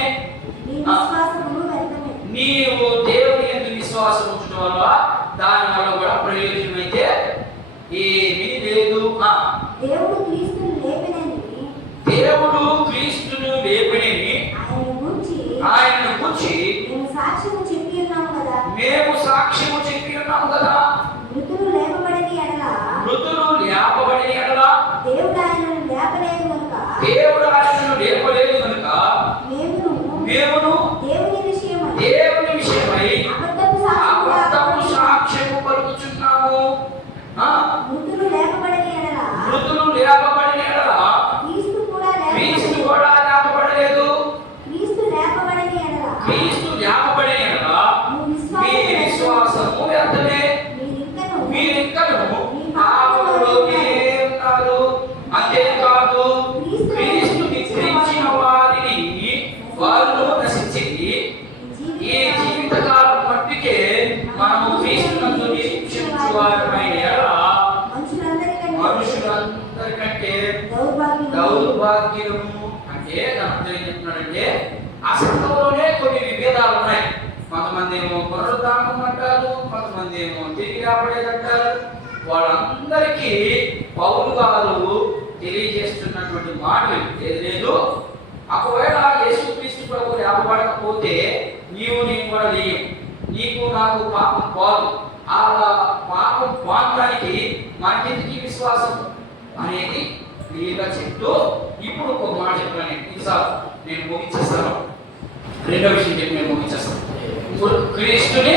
నీవు దేవుని యందు విశ్వాసం ఉంచడం వల్ల దాని వల్ల కూడా ప్రయోజనం అయితే ఏమీ లేదు. దేవుడు క్రీస్తును లేపినని ఆయనను గురించి మేము సాక్ష్యము చెప్పి ఉన్నాము కదా. మృతులు లేపబడిన ఎడల దేవుడు ఆయనను లేపలేదు కనుక మేమును దేవుని విషయమై అబద్ధపు సాక్ష్యము పలుకుచున్నాము. మృతులు లేపబడిన ఎడల క్రీస్తు కూడా లేపబడలేదు. క్రీస్తు లేపబడిన ఎడల మీ విశ్వాసము వ్యర్థమే. మీరింకను పాపములోనే ఉన్నారు. అంతేకాదు క్రీస్తు నిద్రించిన వారిని వారు నశించింది. ఈ జీవితకాలం మట్టికే మనము క్రీస్తునందు నిరీక్షించువారమైన ఎడల మనుషులందరికంటే దౌర్భాగ్యులము. అంటే దాంతో ఏం చెప్తున్నాడంటే ఆ సంఘంలోనే కొన్ని విభేదాలు ఉన్నాయి. కొంతమంది ఏమో పునరుద్ధానం అంటారు, కొంతమంది ఏమో తిరిగి రాబడేదంటారు. వాళ్ళందరికీ పౌలు గారు తెలియజేస్తున్నటువంటి మాటలు ఏది లేదు. ఒకవేళ యేసుక్రీస్తు ప్రభువు లేపబడకపోతే నీవు నేను కూడా లేవు. నీకు నాకు పాపం పోదు. ఆ పాపం పోవడానికి మనకెందుకు విశ్వాసం అనేది క్లియర్గా చెప్తూ ఇప్పుడు ఒక మాట చెప్పాను. ఈసారి నేను ముగించేస్తాను. రెండో విషయం చెప్పి నేను ముగించేస్తాను. క్రీస్తుని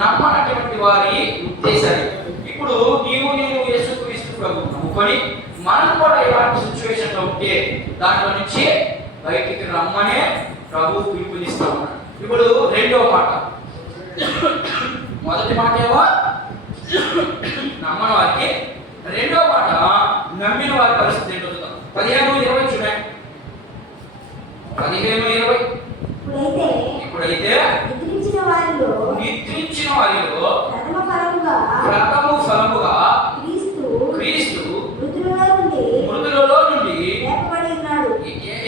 నమ్మనటువంటి వారి ఉద్దేశాలు. ఇప్పుడు నీవు నేను యేసుక్రీస్తు ప్రభువు నమ్ముకొని మనం కూడా ఇలాంటి సిచ్యువేషన్లో ఉంటే దాంట్లో నుంచి బయటికి రమ్మనే ప్రభు పిలుపునిస్తా ఉన్నాడు. ఇప్పుడు రెండో మాట మొదటి మాట ఏమో నమ్మని వారికి, రెండో మాట నమ్మిన వారి పరిస్థితి ఏంటో చూద్దాం. 15-20 చూడండి. 15-20. ఇప్పుడైతే నిద్రించిన వారిలో ప్రథమ ఫలముగా క్రీస్తు మృతులలో నుండి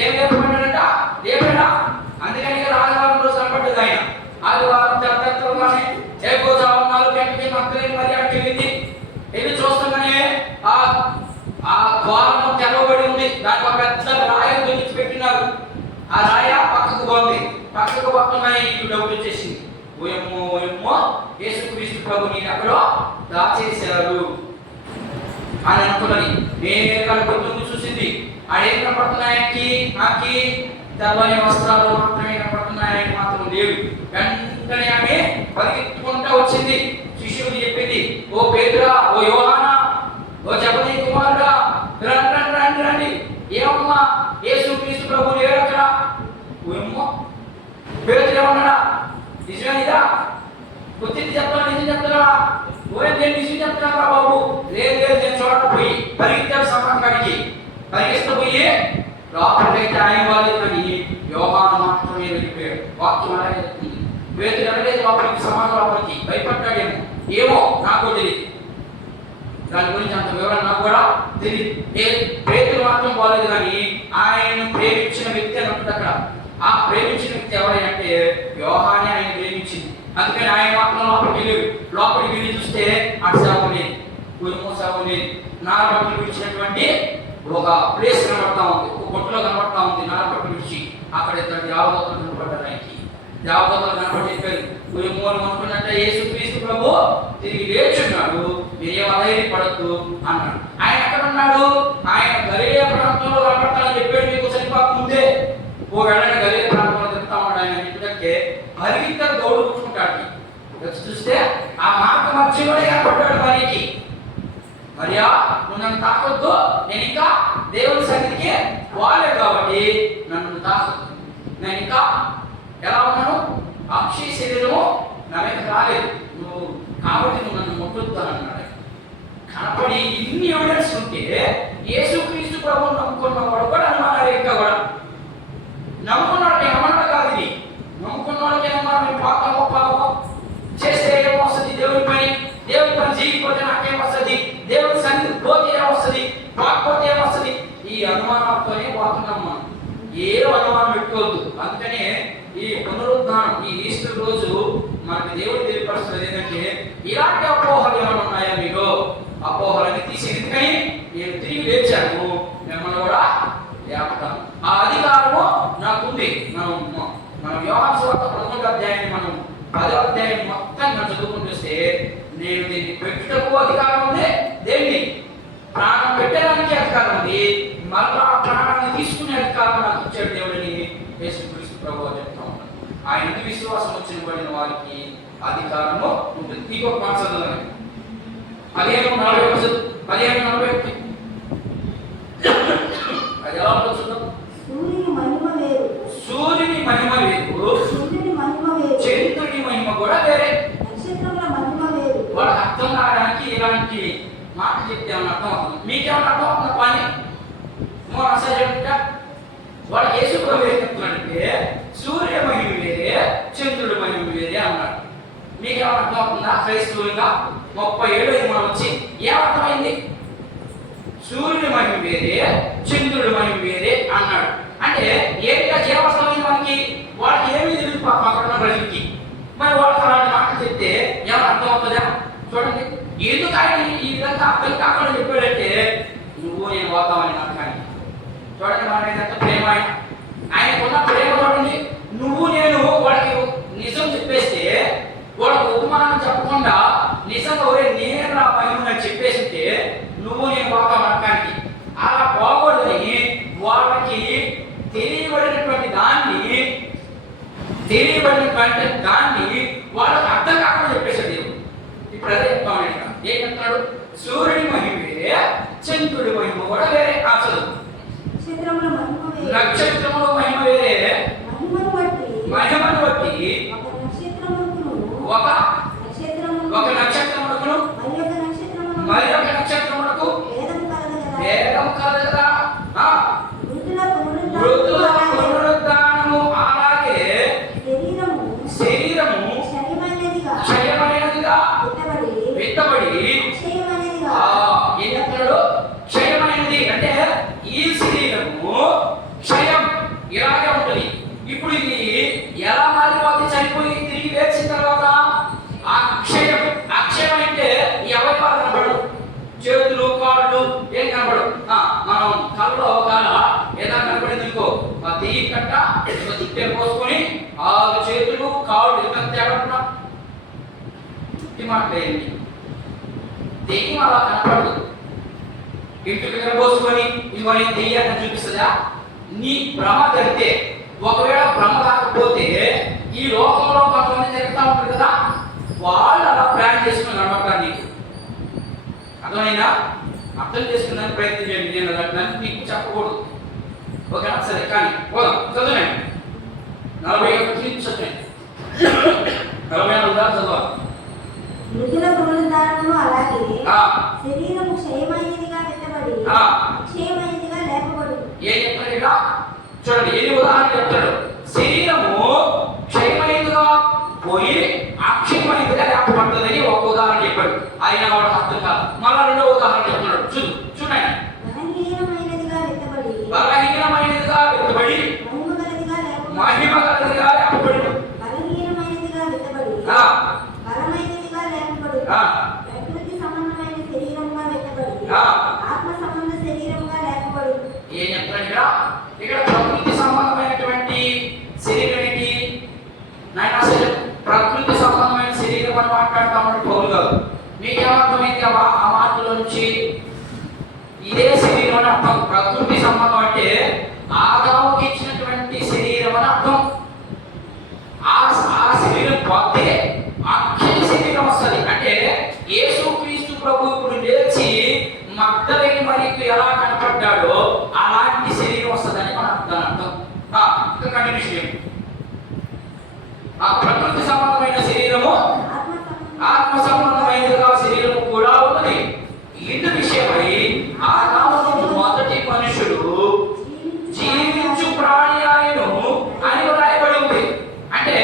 ఏం లేపబడ్డాడంట? లేపడా. అందుకని ఆదివారం రోజు కనపడ్డది ఆయన. ఆదివారం తరగతిలోనే ఏకోజావం 4 గంటలకి మక్కలేని మరి అక్కడికి వెళ్ళి చూస్తామని ఆ ద్వారం తెరవబడి ఉంది. దానికి ఒక పెద్ద రాయి గురించి పెట్టినారు. ఆ రాయ పక్కకు పోంది. పక్కకు పక్కనే డబ్బులు వచ్చేసింది. ఓయమ్మో యేసుక్రీస్తు ప్రభుని అక్కడ దాచేశారు అని అనుకున్నది. మేఘాలు గుర్తుకు చూసింది. ఆడేం కనపడుతున్నాయకి? నాకి తెల్లని వస్త్రాలు మాత్రమే కనపడుతున్నాయని మాత్రం లేవు. వెంటనే ఆమె పరిగెత్తుకుంటూ వచ్చింది. శిష్యుడికి చెప్పింది, ఓ పేతురా, ఓ యోహానా, ఓ జబదీ కుమారుడా, రండి రండి. ఏమమ్మా, యేసుక్రీస్తు ప్రభు లేరు అక్కడ. ఓయమ్మో, పేతురు ఏమన్నాడా? నిజమేనిదా? గుర్తించి చెప్తున్నా, నిజం చెప్తున్నా? నేను నిజం చెప్తున్నా బాబు. లేదు నేను చూడకపోయి పరిగెత్తాడు సమాన్ కాడికి. పరిగెత్తు పోయి లోపలికైతే ఆయన వాళ్ళు కానీ యోహాను మాత్రమే వెళ్ళిపోయాడు. వాక్యం అలాగే చెప్తుంది. పేతురు అనలేదు లోపలికి, సమాన లోపలికి భయపడ్డాడేమో. ఏమో నాకు తెలియదు, దాని గురించి అంత వివరణ నాకు కూడా తెలియదు. పేతురు మాత్రం బాలేదు కానీ ఆయన ప్రేమించిన వ్యక్తి అని ఉంటుంది అక్కడ. ఆ ప్రేమించిన వ్యక్తి ఎవరైనంటే యోహానే ఆయన ప్రేమించింది. అందుకని ఆయన మాత్రం లోపలికి వెళ్ళి చూస్తే అటు సేవ లేదు, గురుమో సేవ లేదు. నారబట్టలు విడిచినటువంటి ఒక ప్లేస్ కనబడతా ఉంది, ఒక గుంటలో కనబడతా ఉంది. నారబట్టలు విడిచి అక్కడ ఇద్దరు దేవదూతలు కనబడ్డారు. ఆయనకి దేవదూతలు కనబడి చెప్పారు, గురుమో అనుకున్నట్టే యేసుక్రీస్తు ప్రభు తిరిగి లేచున్నాడు, మీరేం అధైర్యపడద్దు అన్నాడు. ఆయన ఎక్కడ ఉన్నాడు? ఆయన గలిలయ ప్రాంతంలో కనబడతానని చెప్పాడు మీకు సరిపాకు ముందే. ఓ వెళ్ళని గలిలయ ప్రాంతంలో తిరుగుతా ఉన్నాడు ఆయన. ఎందుకంటే పరిగెత్తారు, దౌడు కూర్చుంటాడు. వచ్చి చూస్తే ఆ మార్గ మధ్యలోనే కనపడ్డాడు మరియకి. మరియా, నువ్వు నన్ను తాకొద్దు, నేను ఇంకా దేవుని సన్నిధికి పోలేదు కాబట్టి నన్ను తాకొద్దు. నేను ఇంకా ఎలా ఉన్నాను? అక్షయ శరీరము నా మీద రాలేదు నువ్వు, కాబట్టి నువ్వు నన్ను ముట్టొద్దు అని అన్నాడు. కనపడి ఇన్ని ఎవిడెన్స్ ఉంటే యేసుక్రీస్తు ప్రభువును నమ్ముకున్నవాడు కూడా అనుమానాలు. ఇంకా కూడా నమ్ముకున్నాడు, ఏమన్నాడు కాదు ఇది. నమ్ముకున్న వాళ్ళకి ఏమన్నా మేము పాపమో చేస్తే ఏమొస్తుంది? దేవుని పని చేయకపోతే నాకేం వస్తుంది? దేవుని సన్నిధి పోతే ఏమొస్తుంది? పోకపోతే ఏమొస్తుంది? ఈ అనుమానాలతోనే పోతున్నాం మనం. ఏ అనుమానం పెట్టుకోవద్దు. అందుకనే ఈ పునరుద్ధానం, ఈ ఈస్టర్ రోజు మనకి దేవుడు తెలియపరుస్తున్నది ఏంటంటే ఇలాంటి అపోహలు ఏమైనా ఉన్నాయా మీకు? అపోహలన్నీ తీసి, ఎందుకని నేను తిరిగి లేచాను, మిమ్మల్ని కూడా లేపుతాను. ఆ అధికారము నాకుంది. మనం యోహాను సువార్త 11వ అధ్యాయాన్ని మనం 10వ అధ్యాయం మొత్తం మనం చదువుకుంటూ వస్తే నేను దీన్ని పెట్టుటకు అధికారం ఉంది, దేన్ని ప్రాణం పెట్టడానికి అధికారం ఉంది, మళ్ళా ప్రాణాన్ని తీసుకునే అధికారం నాకు ఇచ్చాడు దేవుడిని యేసుక్రీస్తు ప్రభువు చెప్తా ఉన్నాడు. ఆయన విశ్వాసం వచ్చిన వారికి అధికారము ఉంటుంది. ఇంకొక మాట చదవాలి. 15:41 అది ఎలా ఉంటుందో చూద్దాం. సూర్యుని మహిమ వేరు, చంద్రుని మహిమ కూడా వేరే. వాళ్ళకి అర్థం కావడానికి ఇలాంటి మాట చెప్తే ఏమన్నా అర్థం అవుతుంది? మీకేమన్నా అర్థం అవుతుందా? పని వాడు యేసు ప్రభు ఏం చెప్తున్నాడంటే సూర్య మహిమ వేరే, చంద్రుడి మహిమ వేరే అన్నాడు. మీకేమన్నా అర్థం అవుతుందా? క్రైస్తవులుగా 30 ఏళ్ళు మనం వచ్చి ఏమర్థమైంది? సూర్యుడి మహిమ వేరే, చంద్రుడి మహిమ వేరే అన్నాడు. అంటే ఏంటంటే ఏమర్థమైంది మనకి? వాళ్ళకి ఏమీ తెలియదు పక్కన ప్రజలకి. మరి వాళ్ళకి అలాంటి మాటలు చెప్తే ఏమైనా అర్థం అవుతుందా? చూడండి, ఎందుకు ఆయన ఈ విధంగా అర్థం కాకుండా చెప్పాడంటే నువ్వు నేను పోతామని నాకు. కానీ చూడండి, మన మీద ఎంత ప్రేమ ఆయనకున్న ప్రేమ చూడండి. నువ్వు నేను వాళ్ళకి నిజం చెప్పేస్తే, వాళ్ళకి ఉపమానం చెప్పకుండా నిజంగా ఒరే నేను నా మహిమని చెప్పేసింటే నువ్వు నేను పోతాం అనడానికి. అలా పోకూడదని వాళ్ళకి తెలియబడినటువంటి దాన్ని వాళ్ళకి అర్థం కాకుండా చెప్పేశాడు దేవుడు. ఇప్పుడు అదే చెప్తాను. ఏం చెప్తున్నాడు? సూర్యుడి మహిమ వేరే, చంద్రుడి మహిమ కూడా వేరే. అసలు నక్షత్రముల మహిమ వేరే. మహిమను బట్టి ఒక నక్షత్రం ఇప్పుడు ఇది ఎలా మారిపోతే చనిపోయి తిరిగి లేచిన తర్వాత అక్షయం. అక్షయం అంటే ఈ అవయవాలు కనపడదు, చేతులు కాళ్ళు ఏం కనపడదు. మనం కళ్ళలో ఒక ఏదైనా కనపడింది ఇంకో తీయి కట్ట తిప్పే పోసుకొని 6 చేతులు కాళ్ళు ఎంత తేడా మాట ఏంటి దెయ్యం అలా కనపడదు. ఇంటికి పోసుకొని ఇవన్నీ దెయ్యాన్ని చూపిస్తుందా? నీ భ్రమ జరిగితే, ఒకవేళ భ్రమ కాకపోతే ఈ లోకంలో కొంతమంది జరుగుతూ ఉంటారు కదా, వాళ్ళు అలా ప్లాన్ చేసుకుని కనబడతారు. నీకు అర్థమైనా? అర్థం చేసుకున్నాను ప్రయత్నం చేయండి. నేను నన్ను మీకు చెప్పకూడదు, ఓకేనా? సరే కానీ పోదాం, చదవండి. 41 చదవండి, 44 దాకా చదవాలి. మృతుల పునరుద్ధారణము అలాగే శరీరము క్షయమైనదిగా వెత్తబడి క్షయమైనదిగా లేపబడు. ఏం చెప్తాడు ఇక్కడ చూడండి, ఎన్ని ఉదాహరణ చెప్తాడు. శరీరము క్షయమైనదిగా పోయి అక్షయమైనదిగా లేపబడుతుందని ఒక ఉదాహరణ చెప్పాడు. అయినా వాడు అర్థం కాదు. మళ్ళా 2వ ఉదాహరణ చెప్తున్నాడు. చూడండి, బలహీనమైనదిగా వెత్తబడి బలహీనమైనదిగా వెత్తబడి మహిమగలదిగా లేపబడి బలహీనమైనదిగా వెత్తబడి బలమైనదిగా లేపబడు. ప్రకృతి సంబంధమైన శరీరముగా వెత్తబడి ఆత్మ సంబంధ శరీరముగా లేపబడు. ఏం చెప్తాడు ఇక్కడ? ఇక్కడ ప్రకృతి సంబంధమైనటువంటి శరీరం ఏంటి నాయన? అసలు ప్రకృతి సంబంధమైన శరీరం అని మాట్లాడుతామని పౌలు గారు మీకేమర్థమైంది ఆ మాటలో నుంచి? ఇదే శరీరం అని అర్థం. ప్రకృతి సంబంధం అంటే ఆదాముకి ఇచ్చినటువంటి శరీరం అని అర్థం. ఆ శరీరం పోతే అక్షయ శరీరం వస్తుంది. అంటే యేసుక్రీస్తు ప్రభు ఇప్పుడు లేచి మగ్దలేని మరియకు ఎలా కనపడ్డాడో అలాంటి శరీరం వస్తుందని మన అర్థం. ఇంకా కంటిన్యూషన్. ప్రకృతి సంబంధమైన శరీరము ఆత్మ సంబంధమైనదిగా శరీరము కూడా ఉన్నది. ఇందు విషయమై ఆదాము మొదటి మనుషుడు జీవించు ప్రాణి ఆయను అని రాయబడి ఉంది. అంటే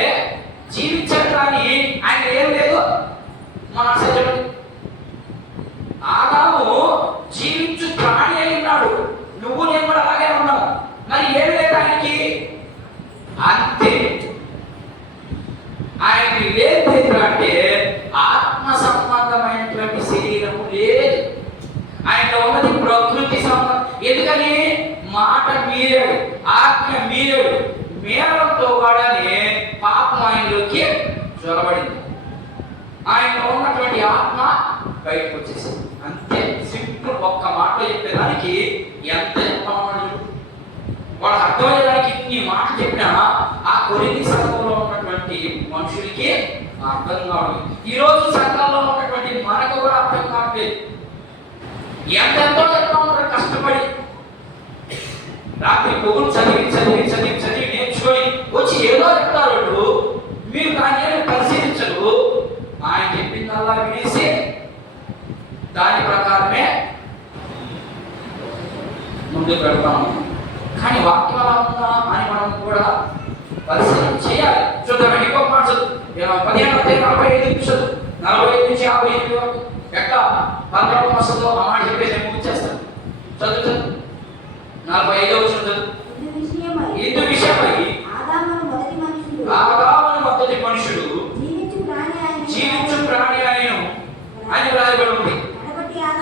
జీవించాడు కానీ ఆయన ఏం లేదు. మన సజ్జడు ఆదాము జీవించు ప్రాణి అయి ఉన్నాడు. నువ్వు నేను కూడా అలాగే ఉన్నావు. మరి ఏం లేదు ఆయనకి, అంతే. ఆయనకి లేదు అంటే ఆత్మ సంబంధమైనటువంటి శరీరము లేదు. ఆయనలో ఉన్నది ప్రకృతి సంబంధం. ఎందుకని? మాట మీరాడు, ఆత్మ మీరాడు. మేరంతో వాడని పాపం ఆయనలోకి జ్వరబడింది. ఆయనలో ఉన్నటువంటి ఆత్మ బయటకు వచ్చేసింది. అంతే సింపుల్. ఒక్క మాట చెప్పేదానికి ఎంత చెప్పమన్నాడు వాడు అర్థమయ్యేదానికి ఇన్ని మాటలు చెప్పినా ఆ కొరింథీ సంఘంలో ఉన్నటువంటి మనుషులకి అర్థం కావడం. ఈరోజు సంఘంలో ఉన్నటువంటి మనకు కూడా అర్థం కావట్లేదు. ఎంతెంతో చెప్తా ఉంటారు కష్టపడి, రాత్రి పొగులు చదివి చదివి చదివి చదివి నేర్చుకొని వచ్చి ఏదో చెప్తారు వాళ్ళు. మీరు దాన్ని పరిశీలించరు. ఆయన చెప్పిందల్లా వినేసి దాని ప్రకారమే ముందుకు పెడతాము. కానీ వాక్యం ఎలా ఉందా అని మనం కూడా పరిశీలన చేయాలి. చూద్దాం. ఇంకొక మాట చదువు. 15:45 45 నుంచి 58 వరకు ఎట్లా 11వ వచనంలో ఆ మాట చెప్పేసి నేను ముగించేస్తాను. చదువు 45వ వచనం. ఇందు విషయమై ఆదాము మొదటి మనుషుడు జీవించు ప్రాణి ఆయను అని రాయబడి ఉంది.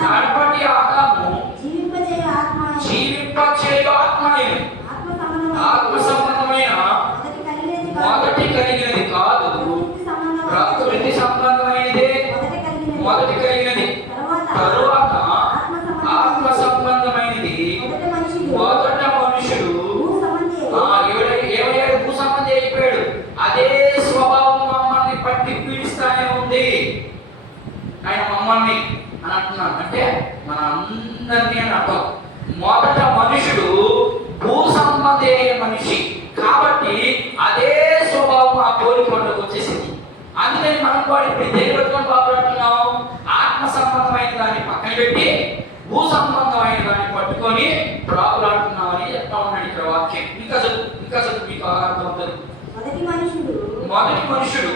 కడపటి ఆదాము జీవింపచేయు ఆత్మ ఆయను. ఆత్మ సంబంధమైన మొదటి కలిగినది కాదు, ప్రకృతి సంబంధమైనదే మొదటి కలిగినది. తరువాత ఆత్మ సంబంధమైనది మొదట మనుషుడు ఏమయ్యాడు? భూ సంబంధి అయిపోయాడు. అదే స్వభావం మమ్మల్ని పట్టి పీడిస్తానే ఉంది. ఆయన మమ్మల్ని అని అంటున్నాను అంటే మన అందరినీ అని అర్థం. మొదట మనుషుడు భూ సంబంధి అయిన మనిషి కాబట్టి అదే స్వభావం ఆ పోలికలోకి వచ్చేసింది. అందుకని మనం కూడా ఇప్పుడు దేని పట్టుకొని బాగుపడుతున్నాం? ఆత్మ సంబంధమైన దాన్ని పక్కన పెట్టి భూ సంబంధమైన దాన్ని పట్టుకొని ప్రాకులాడుతున్నామని చెప్తా ఉన్నాడు ఇక్కడ వాక్యం. ఇంకా చదువు మీకు అర్థమవుతుంది. మొదటి మనుషుడు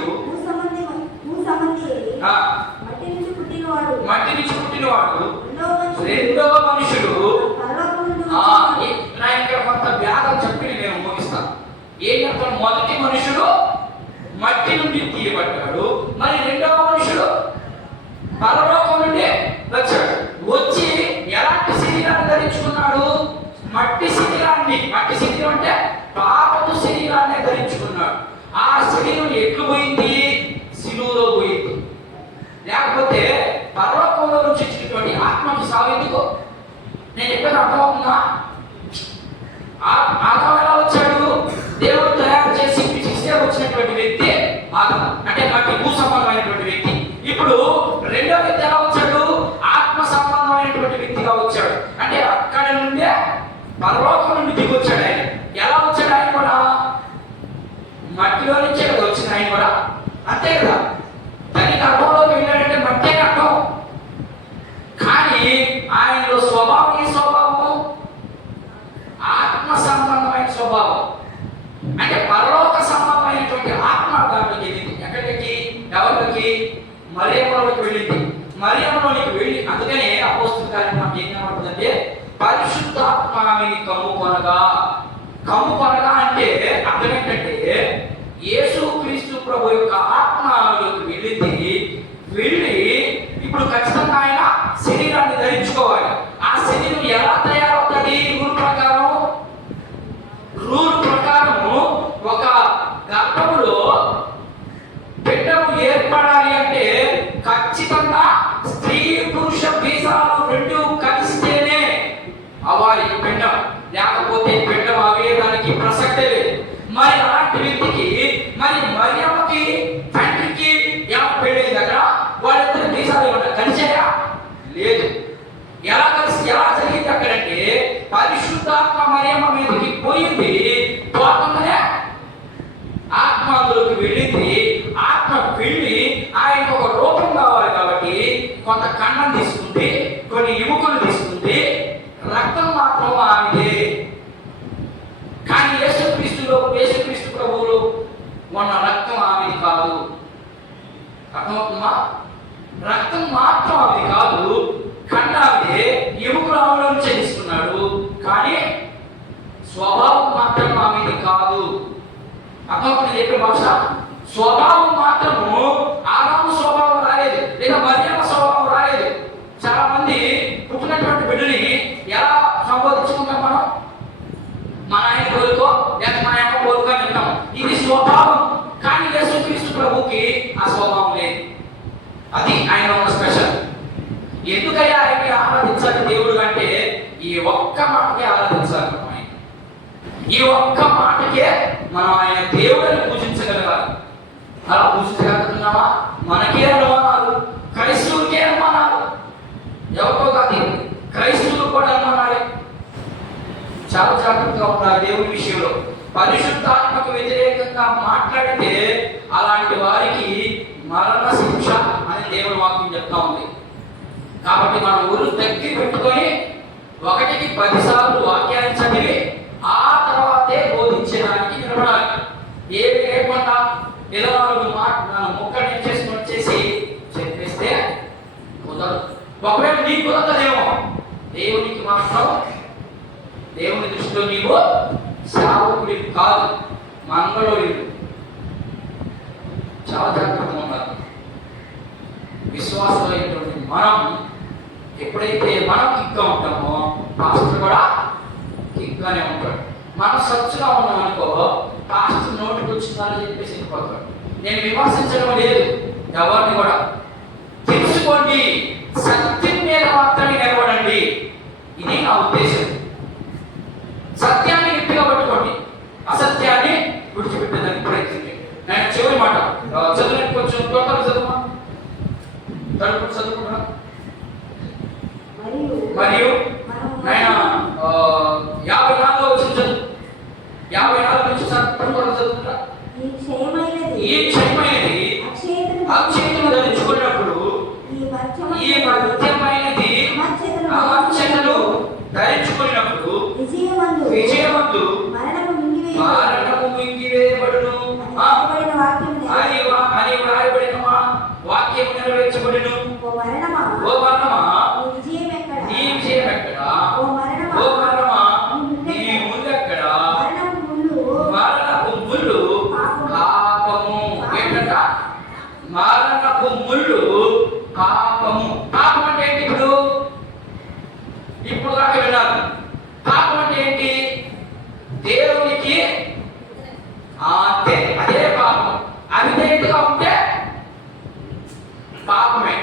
మట్టి నుంచి పుట్టినవాడు. రెండవ మనుషుడు. ఇక్కడ కొంత వ్యాధం చెప్పి నేను ముగిస్తాను. ఏం చెప్తాడు? మొదటి మనుషుడు మట్టి నుండి తీయబడ్డాడు, మరి రెండవ మనుషుడు పరలోకం నుండి వచ్చాడు. వచ్చి ఎలాంటి శరీరాన్ని ధరించుకున్నాడు? మట్టి శరీరాన్ని. మట్టి శరీరం అంటే పాపపు శరీరాన్ని ధరించుకున్నాడు. ఆ శరీరం ఎట్లు పోయింది? సిలువలో పోయింది. లేకపోతే పరలోకంలో నుంచి వచ్చినటువంటి ఆత్మకి సావు ఎందుకు? నేను చెప్పేది అర్థమవుతుందా? ఆదాము ఎలా వచ్చాడు? దేవుడు తయారు చేసి పిచ్చిస్తే వచ్చినటువంటి వ్యక్తి ఆదాము, అంటే మట్టి భూ సంబంధమైనటువంటి వ్యక్తి. ఇప్పుడు రెండో వ్యక్తి ఎలా వచ్చాడు? ఆత్మ సంబంధమైనటువంటి వ్యక్తిగా వచ్చాడు. అంటే అక్కడి నుండే పరలోకం నుండి దిగి వచ్చాడు ఆయన. ఎలా వచ్చాడు? ఆయన కూడా మట్టిలో నుంచే కదా వచ్చింది ఆయన కూడా, అంతే కదా. తల్లి గర్భంలోకి వెళ్ళాడంటే మట్టే గర్భం. కానీ ఆయనలో స్వభావం ఏ స్వభావం? ఆత్మ సంబంధమైన స్వభావం. అంటే పరలోక సంబంధమైనటువంటి ఆత్మ దాంట్లోకి వెళ్ళింది. ఎక్కడికి? ఎవరికి? మరియమ్మలోకి వెళ్ళింది. మరియమ్మలోకి వెళ్ళి, అందుకనే అపోస్తలుల కార్యం మనకి ఏం కనబడుతుందంటే పరిశుద్ధాత్మ ఆమెని కమ్ముకొనగా. కమ్ముకొనగా అంటే అర్థం ఏంటంటే యేసు క్రీస్తు ప్రభు యొక్క ఆత్మ ఆమెలోకి వెళ్ళింది. వెళ్ళి ఇప్పుడు ఖచ్చితంగా ఆయన శరీరాన్ని ధరించుకోవాలి. ఆ శరీరం ఎలా తయారవుతుంది? రూల్ ప్రకారము ఒక గర్భములో బిడ్డము ఏర్పడాలి అంటే ఖచ్చితంగా స్త్రీ పురుష బీజాలు రెండు కలిస్తేనే అవ్వాలి పిండం. లేకపోతే పిండం అవేయడానికి ప్రసక్తే లేదు. మరి అలాంటి వ్యక్తికి, మరి మరియమ్మకి తండ్రికి ఎలా పెళ్ళి దగ్గర వాళ్ళిద్దరు బీజాలు ఏమన్నా కలిసాయా? లేదు. ఎలా జరిగింది అక్కడంటే పరిశుద్ధాత్మ మరియమ్మ మీదకి పోయింది. పోతుందనే ఆత్మ అందులోకి వెళ్ళింది. ఆత్మ వెళ్ళి ఆయనకు ఒక రూపం కావాలి కాబట్టి కొంత కన్నం తీసుకుంది, కొన్ని ఎముకలు తీసుకుంది, రక్తం మాత్రం ఆమెదే. కానీ యేసుక్రీస్తు ప్రభువులో ఉన్న రక్తం ఆమెది కాదు. అర్థమవుతుందా? రక్తం మాత్రం ఆమెది కాదు, కన్నావిదే, ఎముకలు ఆమెలో నుంచే తీసుకున్నాడు. కానీ స్వభావం మాత్రం ఆమెది కాదు. అర్థమవుతుంది చెప్పే భాష? స్వభావం మాత్రము ఆదాము స్వభావం రాలేదు, లేదా మరియమ్మ స్వభావం రాలేదు. చాలా మంది పుట్టినటువంటి బిడ్డని ఎలా సంబోధించుకుంటాం మనం? మన ఆయన కోరుకో, లేదా మన అమ్మ కోరుకో అని అంటాం. ఇది స్వభావం. కానీ యేసుక్రీస్తు ప్రభుకి ఆ స్వభావం లేదు. అది ఆయన ఉన్న స్పెషల్. ఎందుకయ్యా ఆయన్ని ఆరాధించాలి దేవుడు అంటే ఈ ఒక్క మాటకే ఆరాధించాలి. ఈ ఒక్క మాటకే మనం ఆయన దేవుడిని పూజించగలగాలి. అలా పూజించగలుగుతున్నామా? మనకే అనుమానాలు, క్రైస్తవులకే అనుమానాలు. ఎవరికో కాదు, క్రైస్తవులు కూడా అనుమానాలే. చాలా జాగ్రత్తగా ఉండాలి దేవుడి విషయంలో. పరిశుద్ధాత్మకు వ్యతిరేకంగా మాట్లాడితే అలాంటి వారికి మరణ శిక్ష అని దేవుడి వాక్యం చెప్తా ఉంది. కాబట్టి మన ఊరు దగ్గర పెట్టుకొని 1కి 10 సార్లు వాక్యాన్ని చదివి ఆ తర్వాతే బోధించడానికి నిలబడాలి. ఏమి లేకుండా 24 ముక్కలు చేసుకొని వచ్చేసి చెప్పేస్తే కుదరదు. ఒకవేళ నీకు కుదరదేమో, దేవునికి మాత్రం దేవుని దృష్టిలో నీవు సేవకుడి కాదు, మంగళోయుడు. చాలా జాగ్రత్తగా ఉండాలి. విశ్వాసమైనటువంటి మనం ఎప్పుడైతే మనం కిక్గా ఉంటామో పాస్టర్ కూడా కిక్గానే ఉంటాడు. మనం సచ్చుగా ఉన్నాం అనుకో, పాస్టర్ నోటికి వచ్చిందని చెప్పేసి వెళ్ళిపోతాడు. నేను విమర్శించడం లేదు ఎవరిని కూడా. తెలుసుకోండి, సత్యం మీద మాత్రమే నిలబడండి. ఇది నా ఉద్దేశం. సత్యాన్ని గట్టిగా పట్టుకోండి, అసత్యాన్ని విడిచిపెట్టేదానికి ప్రయత్నించండి. నేను చివరి మాట చదువులకు కొంచెం టోటల్ చదువు చదువుకుంటున్నా. మరియు ఆయన 54 వచ్చిన చదువు, 54 నుంచి చదువుకుంటా. ఈ క్షయమైనది అక్షయతను ధరించుకున్నప్పుడు ఈ మధ్యమైనది అమర్చతను ధరించు విపరీతంగా ఉంటే పాపమే.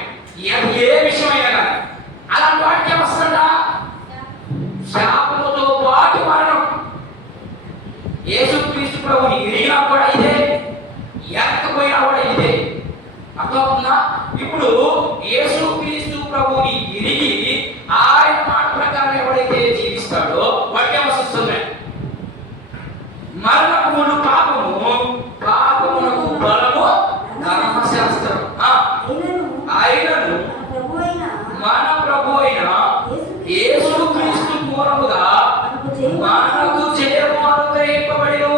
ఏ విషయమైనా కానీ అలాంటి వాటికి ఏమొస్తుందా? శాపముతో పాటు మరణం. యేసుక్రీస్తు ప్రభుని ఎరిగినా కూడా ఇదే, ఎరకపోయినా కూడా ఇదే. అర్థమవుతుందా? ఇప్పుడు యేసుక్రీస్తు ప్రభుని ఎరిగి ఆయన మాట ప్రకారం ఎవరైతే జీవిస్తాడో వాడికి ఏమొస్తుంది? మరణమును పాపము, పాపమునకు బలము ధర్మశాస్త్రం. ఆయనను మన ప్రభు అయిన యేసుక్రీస్తు మూలముగా మనకు జయము అనుగ్రహింపబడిను.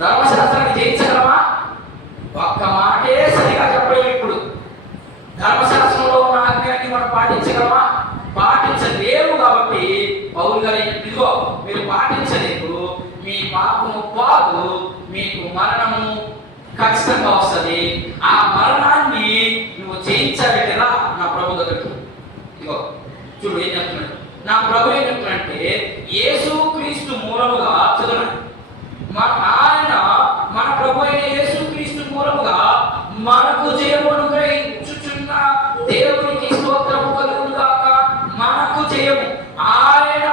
ధర్మశాస్త్రాన్ని జయించగలమా? ఒక్క మాటే సరిగా చెప్పలేము. ఇప్పుడు ధర్మశాస్త్రంలో ఉన్న ఆజ్ఞాన్ని మనం పాటించగలమా? పాటించలేము. కాబట్టి పౌలు గారు ఇదిగో మీరు పాటించలేదు, మీ పాపము పాదు, మీకు మరణము ఖచ్చితంగా వస్తుంది. ఆ మరణాన్ని నువ్వు జయించాలి కదా నా ప్రభు దగ్గరికి. ఇదిగో చూడు ఏం చెప్తున్నాడు. నా ప్రభు ఏం చెప్తున్నాడంటే యేసుక్రీస్తు మూలముగా చదవండి. ఆయన మన ప్రభు అయిన యేసుక్రీస్తు మూలముగా మనకు జయము అనుగ్రహించుచున్న దేవునికి స్తోత్రము కలుగును గాక. మనకు జయము, ఆయన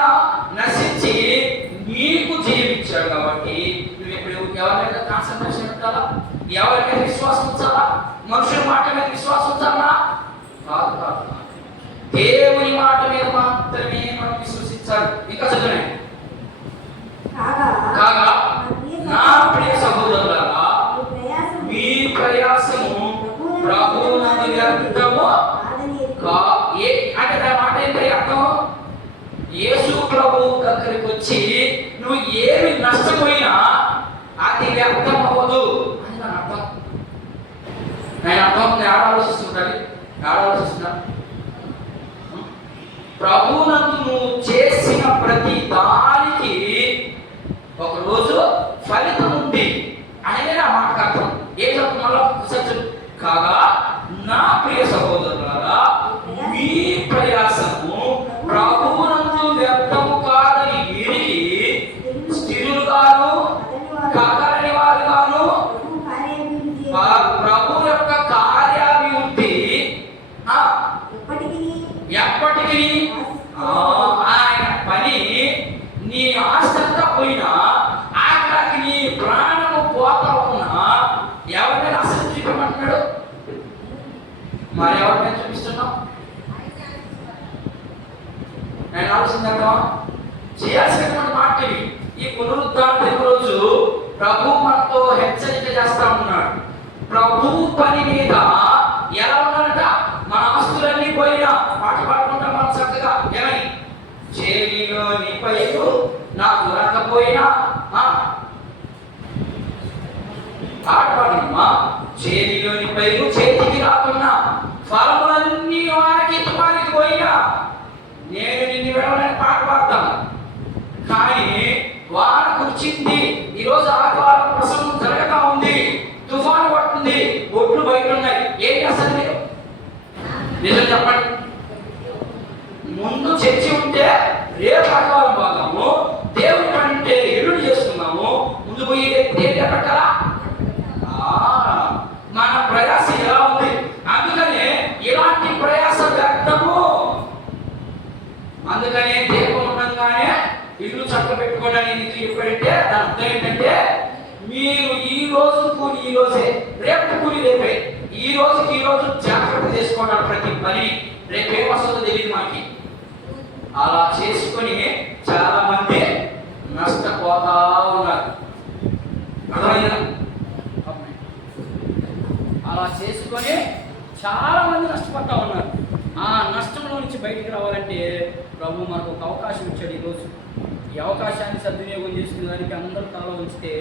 నశించి నీకు జయం ఇచ్చాడు. కాబట్టి నువ్వు ఇప్పుడు ఎవరి మీద కాన్సన్ట్రేషన్ పెట్టాలా? ఎవరి మీద విశ్వాసం ఉంచాలా? మనుషుల మాట మీద విశ్వాసం ఉంచాలా? కాదు కాదు, దేవుని మాట మీద మాత్రమే మనం విశ్వసించాలి. ఇంకా చదవండి. కాగా నా ప్రియ సహోదరులారా, మీ ప్రయాసము ప్రభువునందు వ్యర్థము అంటే దాని మాట ఏంటి అర్థం? యేసు ప్రభు దగ్గరికి వచ్చి నువ్వు ఏమి నష్టపోయినా అది వ్యర్థం అవ్వదు అని దాని అర్థం. నేను అర్థం ఆలోచిస్తుంటాను. ప్రభువునందు నువ్వు చేసిన ప్రతి దానికి ఒకరోజు ఫలితం ఉంది అనేది ఆ మాట అర్థం. ఏం చెప్తున్నా సత్యం. కాగా నా ప్రియ సహోదరులారా, మీ ప్రయాసము ప్రభువునందు వ్యర్థము కాదని ఎరిగి స్థిరులుగాను కాకలని వారుగాను ప్రభు యొక్క కార్యాభివృద్ధి ఎప్పటికీ ఆయన పని నీ ఆస్తంతా పోయినా ఆఖరికి నీ ప్రాణము పోతా ఉన్నా ఎవరిని అసలు చూపించమంటున్నాడు? మరి ఎవరిని చూపిస్తున్నాం? నేను ఆలోచించాను చేయాల్సినటువంటి మాటలు ఈ పునరుద్ధాన రోజు ప్రభు మనతో హెచ్చరిక చేస్తా ఉన్నాడు. ప్రభు పని మీద ఎలా ఉన్నారంట? మన ఆస్తులన్నీ పోయినా పాట పాడుకుంటా మనం చక్కగా ఏమని చేతిలోని పైరు నాకు రాకపోయినా పాట పాడమ్మా. చేతిలోని పైరు చేతికి రాకున్నా ఫలములన్నీ వారికి తుమారికి పోయినా నేను నిన్ను వెళ్ళని పాట పాడతాను. కానీ వాన కురిచింది, ఈరోజు ఆదివారం ప్రసంగం జరగతా ఉంది, తుఫాను పడుతుంది, ఒడ్లు బయట ఉన్నాయి. ఏం చేస్తారు మీరు? నిజం చెప్పండి. ముందు చర్చి ఉంటే రేపు ఆదివారం పోదాము, దేవుని పని ఉంటే ఎల్లుండి చేసుకున్నాము, ముందు పోయి దేవుడు పెట్టాలా? మన ప్రయాస ఎలా ఉంది? అందుకనే ఇలాంటి ప్రయాస వ్యర్థము. అందుకనే దీపం ఉండగానే ఇల్లు చక్క పెట్టుకోవడానికి ఎందుకు ఎప్పుడంటే దాని అర్థం ఏంటంటే మీరు ఈ రోజు కూలి ఈ రోజే, రేపు కూలి రేపే. ఈ రోజుకి ఈ రోజు జాగ్రత్త చేసుకోవడానికి ప్రతి పని రేపు ఏమొస్తుందో తెలియదు మనకి. అలా చేసుకొని చాలా మంది నష్టపోతా ఉన్నారు. అర్థమైందా? అలా చేసుకొని చాలా మంది నష్టపోతా ఉన్నారు. ఆ నష్టంలో నుంచి బయటికి రావాలంటే ప్రభు మనకు ఒక అవకాశం ఇచ్చాడు ఈరోజు. ఈ అవకాశాన్ని సద్వినియోగం చేసుకునే దానికి అందరూ తలలో ఉంచితే